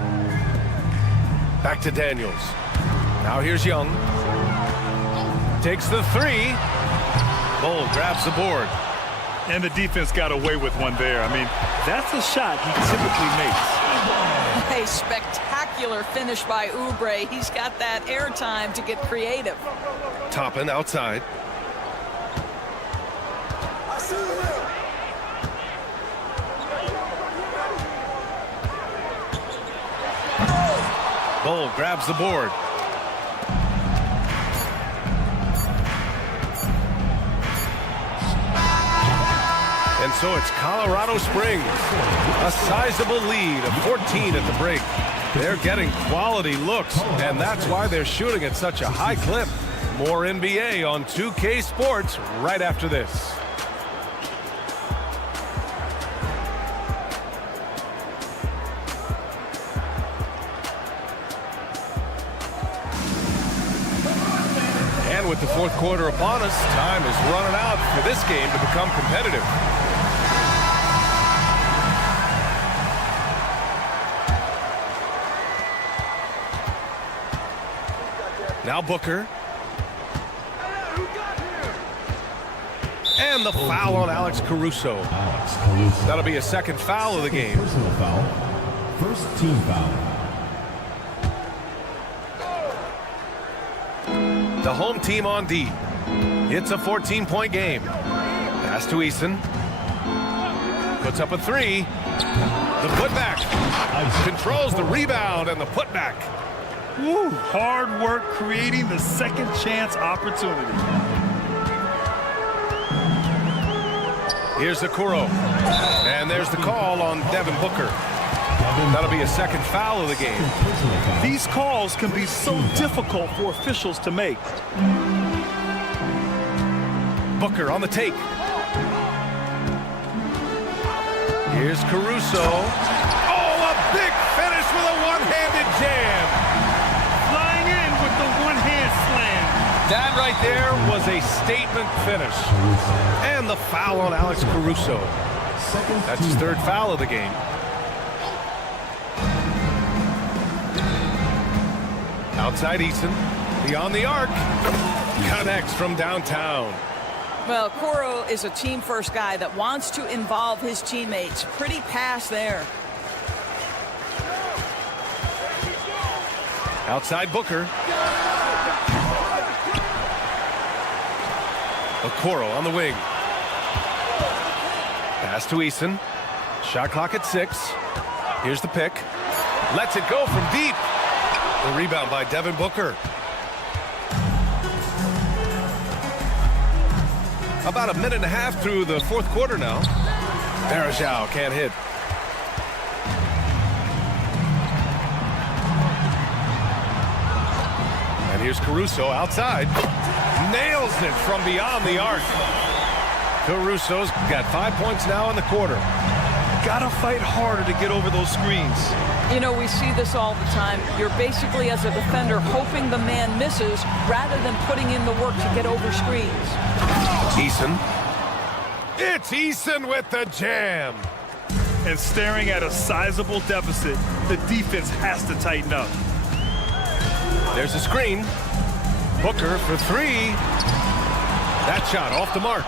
Back to Daniels. Now here's Young. Takes the 3. Bull grabs the board. And the defense got away with one there. I mean, that's a shot he typically makes. A spectacular finish by Oubre. He's got that airtime to get creative. Toppin outside. Bull grabs the board. And so it's Colorado Springs. A sizable lead of 14 at the break. They're getting quality looks, and that's why they're shooting at such a high clip. More NBA on 2K Sports right after this. And with the fourth quarter upon us, time is running out for this game to become competitive. Now Booker. And the foul on Alex Caruso. That'll be a second foul of the game. Personal foul. First team foul. The home team on D. It's a 14-point game. Pass to Eason. Puts up a 3. The putback. Controls the rebound and the putback. Woo, hard work creating the second chance opportunity. Here's the Kuro. And there's the call on Devin Booker. That'll be a second foul of the game. These calls can be so difficult for officials to make. Booker on the take. Here's Caruso. Oh, a big finish with a one-handed jam. Flying in with the one-hand slam. That right there was a statement finish. And the foul on Alex Caruso. That's his third foul of the game. Outside Eason, beyond the arc, connects from downtown. Well, Coro is a team-first guy that wants to involve his teammates. Pretty pass there. Outside Booker. Okoro on the wing. Pass to Eason. Shot clock at 6. Here's the pick. Lets it go from deep. The rebound by Devin Booker. About a minute and a half through the fourth quarter now. Varejao can't hit. And here's Caruso outside. Nails it from beyond the arc. Caruso's got 5 points now in the quarter. Gotta fight harder to get over those screens. You know, we see this all the time. You're basically, as a defender, hoping the man misses rather than putting in the work to get over screens. Eason. It's Eason with the jam. And staring at a sizable deficit, the defense has to tighten up. There's a screen. Booker for 3. That shot off the mark.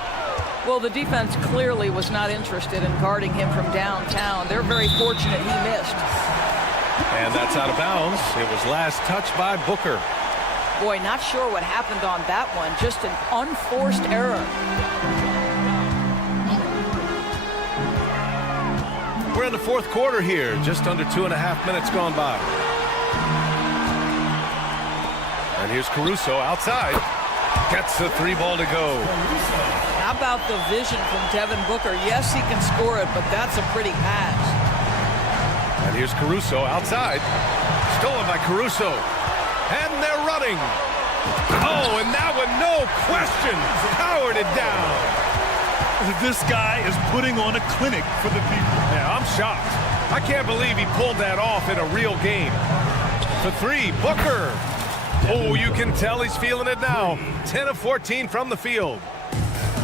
Well, the defense clearly was not interested in guarding him from downtown. They're very fortunate he missed. And that's out of bounds. It was last touched by Booker. Boy, not sure what happened on that one. Just an unforced error. We're in the fourth quarter here. Just under 2.5 minutes gone by. And here's Caruso outside. Gets the 3 ball to go. How about the vision from Devin Booker? Yes, he can score it, but that's a pretty pass. And here's Caruso outside. Stolen by Caruso. And they're running. Oh, and that one, no question, powered it down. This guy is putting on a clinic for the people. Yeah, I'm shocked. I can't believe he pulled that off in a real game. For 3, Booker. Oh, you can tell he's feeling it now. 10 of 14 from the field.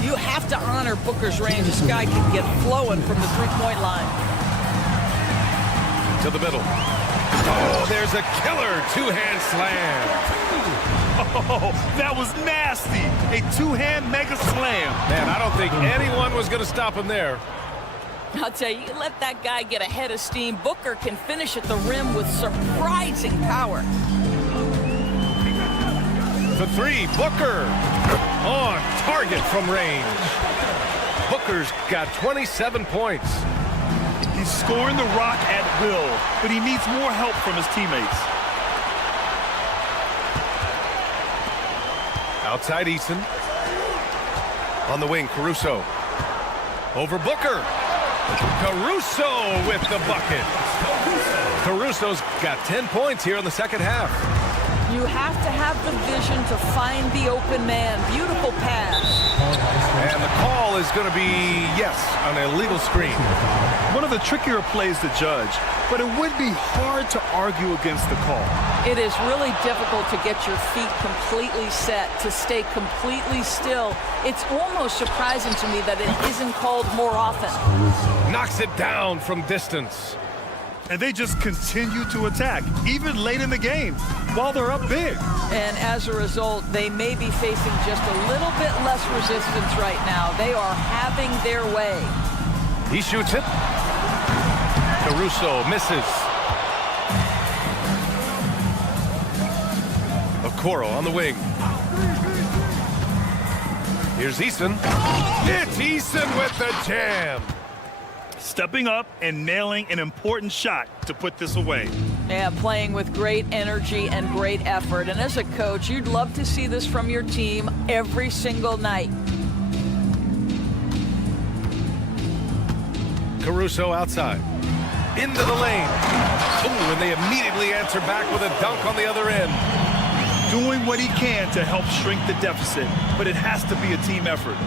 You have to honor Booker's range. This guy can get flowing from the three-point line. To the middle. Oh, there's a killer two-hand slam. Oh, that was nasty. A two-hand mega slam. Man, I don't think anyone was going to stop him there. I'll tell you, let that guy get a head of steam. Booker can finish at the rim with surprising power. For 3, Booker on target from range. Booker's got 27 points. He's scoring the rock at will, but he needs more help from his teammates. Outside Eason. On the wing, Caruso. Over Booker. Caruso with the bucket. Caruso's got 10 points here in the second half. You have to have the vision to find the open man. Beautiful pass. And the call is going to be, yes, an illegal screen. One of the trickier plays to judge, but it would be hard to argue against the call. It is really difficult to get your feet completely set, to stay completely still. It's almost surprising to me that it isn't called more often. Knocks it down from distance. And they just continue to attack, even late in the game, while they're up big. And as a result, they may be facing just a little bit less resistance right now. They are having their way. He shoots it. Caruso misses. Okoro on the wing. Here's Eason. It's Eason with the jam. Stepping up and nailing an important shot to put this away. Yeah, playing with great energy and great effort. And as a coach, you'd love to see this from your team every single night. Caruso outside. Into the lane. Ooh, and they immediately answer back with a dunk on the other end. Doing what he can to help shrink the deficit, but it has to be a team effort.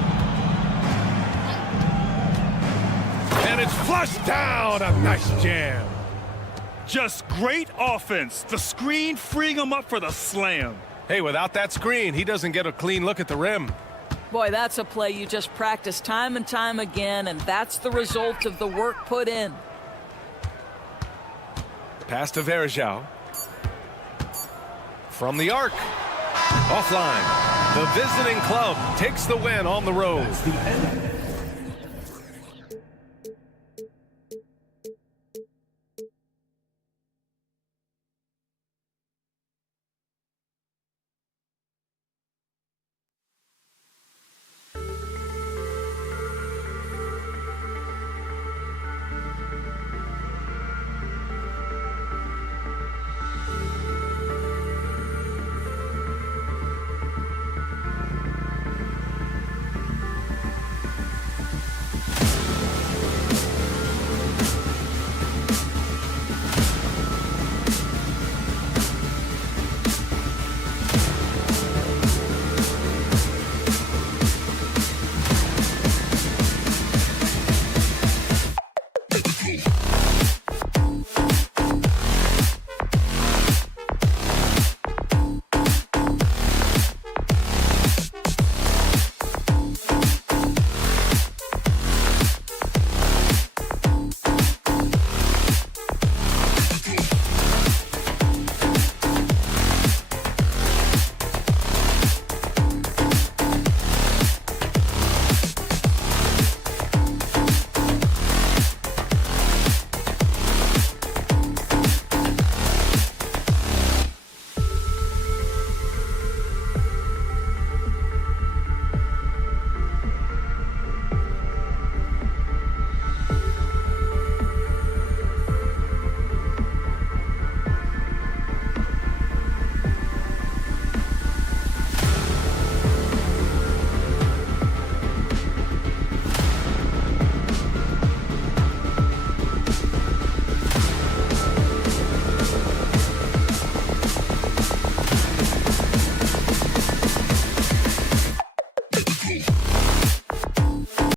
And it's flushed down. A nice jam. Just great offense. The screen freeing him up for the slam. Hey, without that screen, he doesn't get a clean look at the rim. Boy, that's a play you just practice time and time again, and that's the result of the work put in. Pass to Verjao. From the arc. Offline. The visiting club takes the win on the road. That's the end.